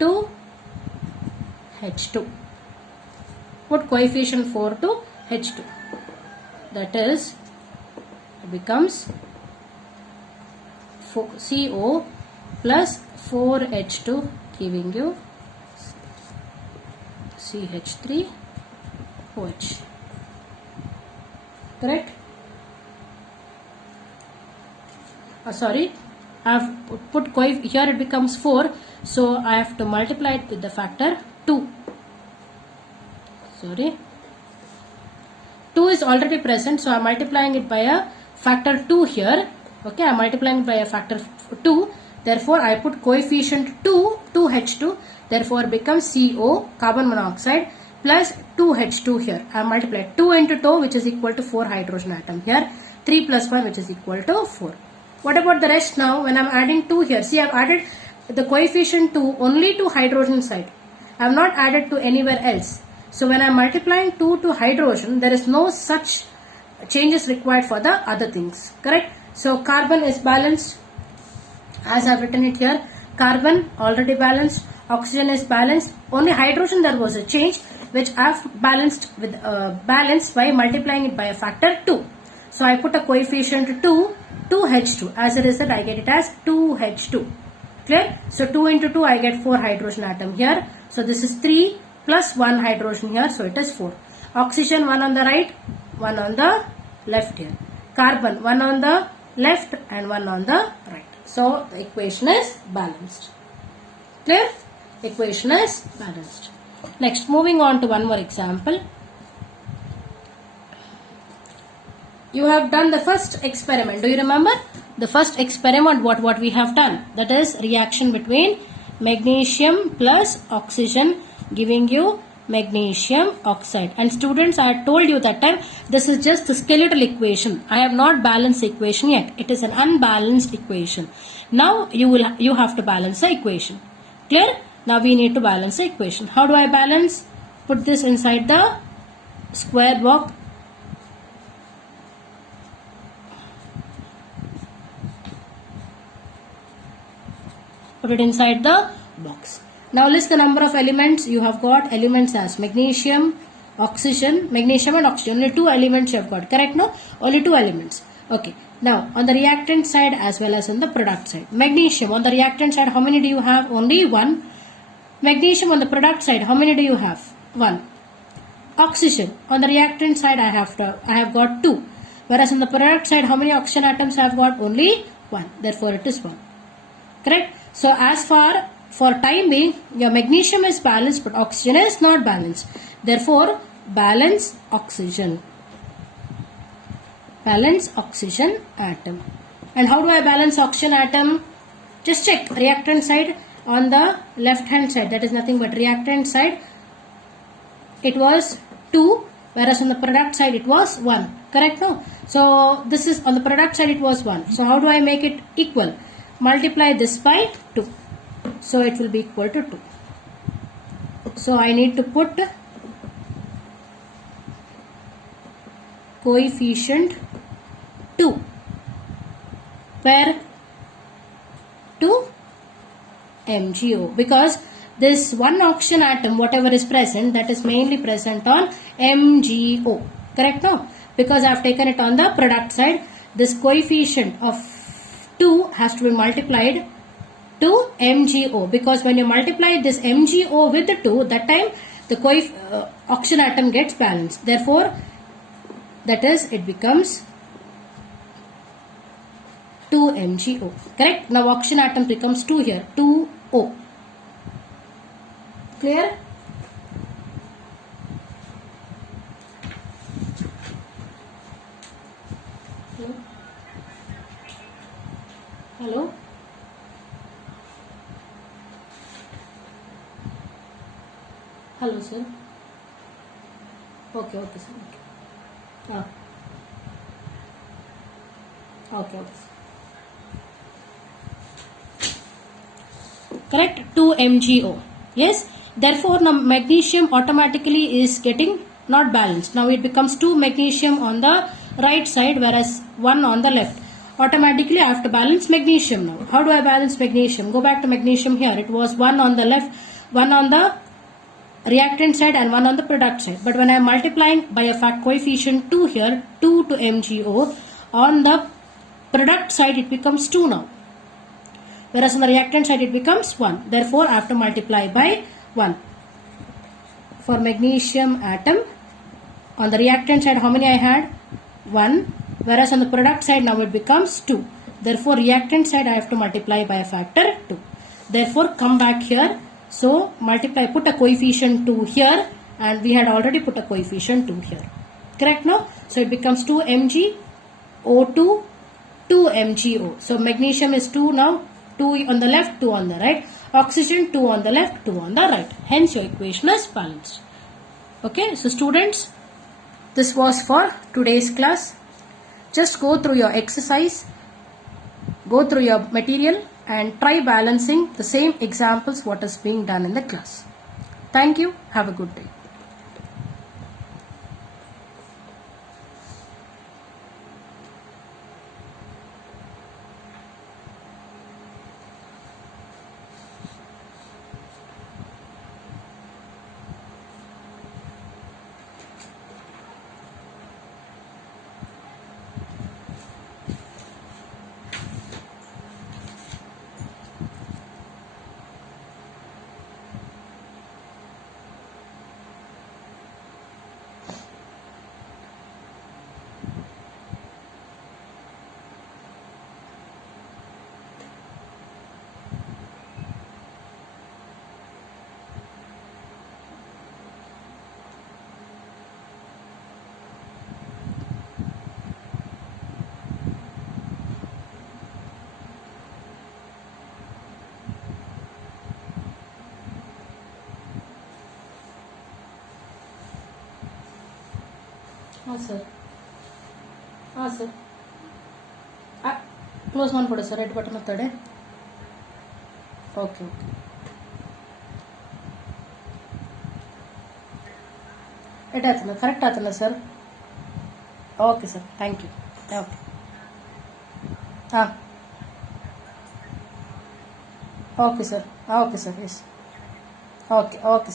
to H2. Put coefficient 4 to H2. That is, it becomes CO plus 4H2 giving you CH3OH. Correct? Sorry, I have put here it becomes 4, so I have to multiply it with the factor 2. Sorry, 2 is already present, so I am multiplying it by a factor 2 here. Okay, I am multiplying it by a factor 2. Therefore, I put coefficient 2 to H2. Therefore, becomes CO, carbon monoxide, plus 2H2 here. I have multiplied 2 into 2, which is equal to 4 hydrogen atom here. 3 plus 1, which is equal to 4. What about the rest now? When I am adding 2 here, see I have added the coefficient 2 only to hydrogen side. I have not added to anywhere else. So when I am multiplying 2 to hydrogen, there is no such changes required for the other things. Correct? So carbon is balanced as I have written it here. Carbon already balanced. Oxygen is balanced. Only hydrogen there was a change, which I have balanced with balanced by multiplying it by a factor 2. So I put a coefficient 2 to H2. As a result, I get it as 2H2. Clear? So 2 into 2, I get 4 hydrogen atom here. So this is 3 plus 1 hydrogen here. So it is 4. Oxygen 1 on the right, 1 on the left here. Carbon 1 on the left and 1 on the right. So the equation is balanced. Clear? Equation is balanced. Next, moving on to one more example. You have done the first experiment. Do you remember? The first experiment, what we have done? That is reaction between magnesium plus oxygen giving you magnesium oxide. And students, I had told you that time, this is just the skeletal equation. I have not balanced the equation yet. It is an unbalanced equation. Now you have to balance the equation. Clear? Now we need to balance the equation. How do I balance? Put this inside the square box. Put it inside the box. Now list the number of elements. You have got elements as magnesium, oxygen, magnesium and oxygen. Only 2 elements you have got. Correct? No? Only 2 elements. Okay. Now on the reactant side as well as on the product side. Magnesium on the reactant side, how many do you have? Only 1. Magnesium on the product side, how many do you have? 1. Oxygen on the reactant side, I have got 2. Whereas on the product side, how many oxygen atoms I have got? Only 1. Therefore it is 1. Correct? So as far for time being, your magnesium is balanced but oxygen is not balanced. Therefore, balance oxygen. Balance oxygen atom. And how do I balance oxygen atom? Just check reactant side on the left hand side. That is nothing but reactant side. It was 2, whereas on the product side it was 1. Correct? No? So this is on the product side it was 1. So how do I make it equal? Multiply this by 2. So it will be equal to 2. So I need to put coefficient 2 where 2 MgO, because this one oxygen atom whatever is present, that is mainly present on MgO. Correct? No? Because I have taken it on the product side. This coefficient of 2 has to be multiplied to MgO, because when you multiply this MgO with the 2, that time the oxygen atom gets balanced. Therefore, that is, it becomes 2 MgO. Correct? Now oxygen atom becomes 2 here, 2O. Clear? Hello? Hello? Hello, sir. Okay, sir. Okay. Okay. Correct? 2 MgO. Yes. Therefore, now magnesium automatically is getting not balanced. Now it becomes 2 magnesium on the right side, whereas 1 on the left. Automatically I have to balance magnesium now. How do I balance magnesium? Go back to magnesium here. It was 1 on the left, 1 on the reactant side and 1 on the product side. But when I am multiplying by a fact coefficient 2 here, 2 to MgO, on the product side it becomes 2 now. Whereas on the reactant side it becomes 1. Therefore, I have to multiply by 1. For magnesium atom, on the reactant side how many I had? 1. Whereas on the product side now it becomes 2. Therefore, reactant side I have to multiply by a factor 2. Therefore, come back here. So, multiply, put a coefficient 2 here and we had already put a coefficient 2 here. Correct now? So, it becomes 2 MgO2, 2 MgO. So, magnesium is 2 now, 2 on the left, 2 on the right. Oxygen 2 on the left, 2 on the right. Hence, your equation is balanced. Okay, so students, this was for today's class. Just go through your exercise, go through your material and try balancing the same examples what is being done in the class. Thank you. Have a good day. Sir. Sir. Close one put sir. Red button of Okay. Correct sir. Okay sir. Thank you. Okay. Okay sir. Okay sir. Yes. Okay. Okay sir.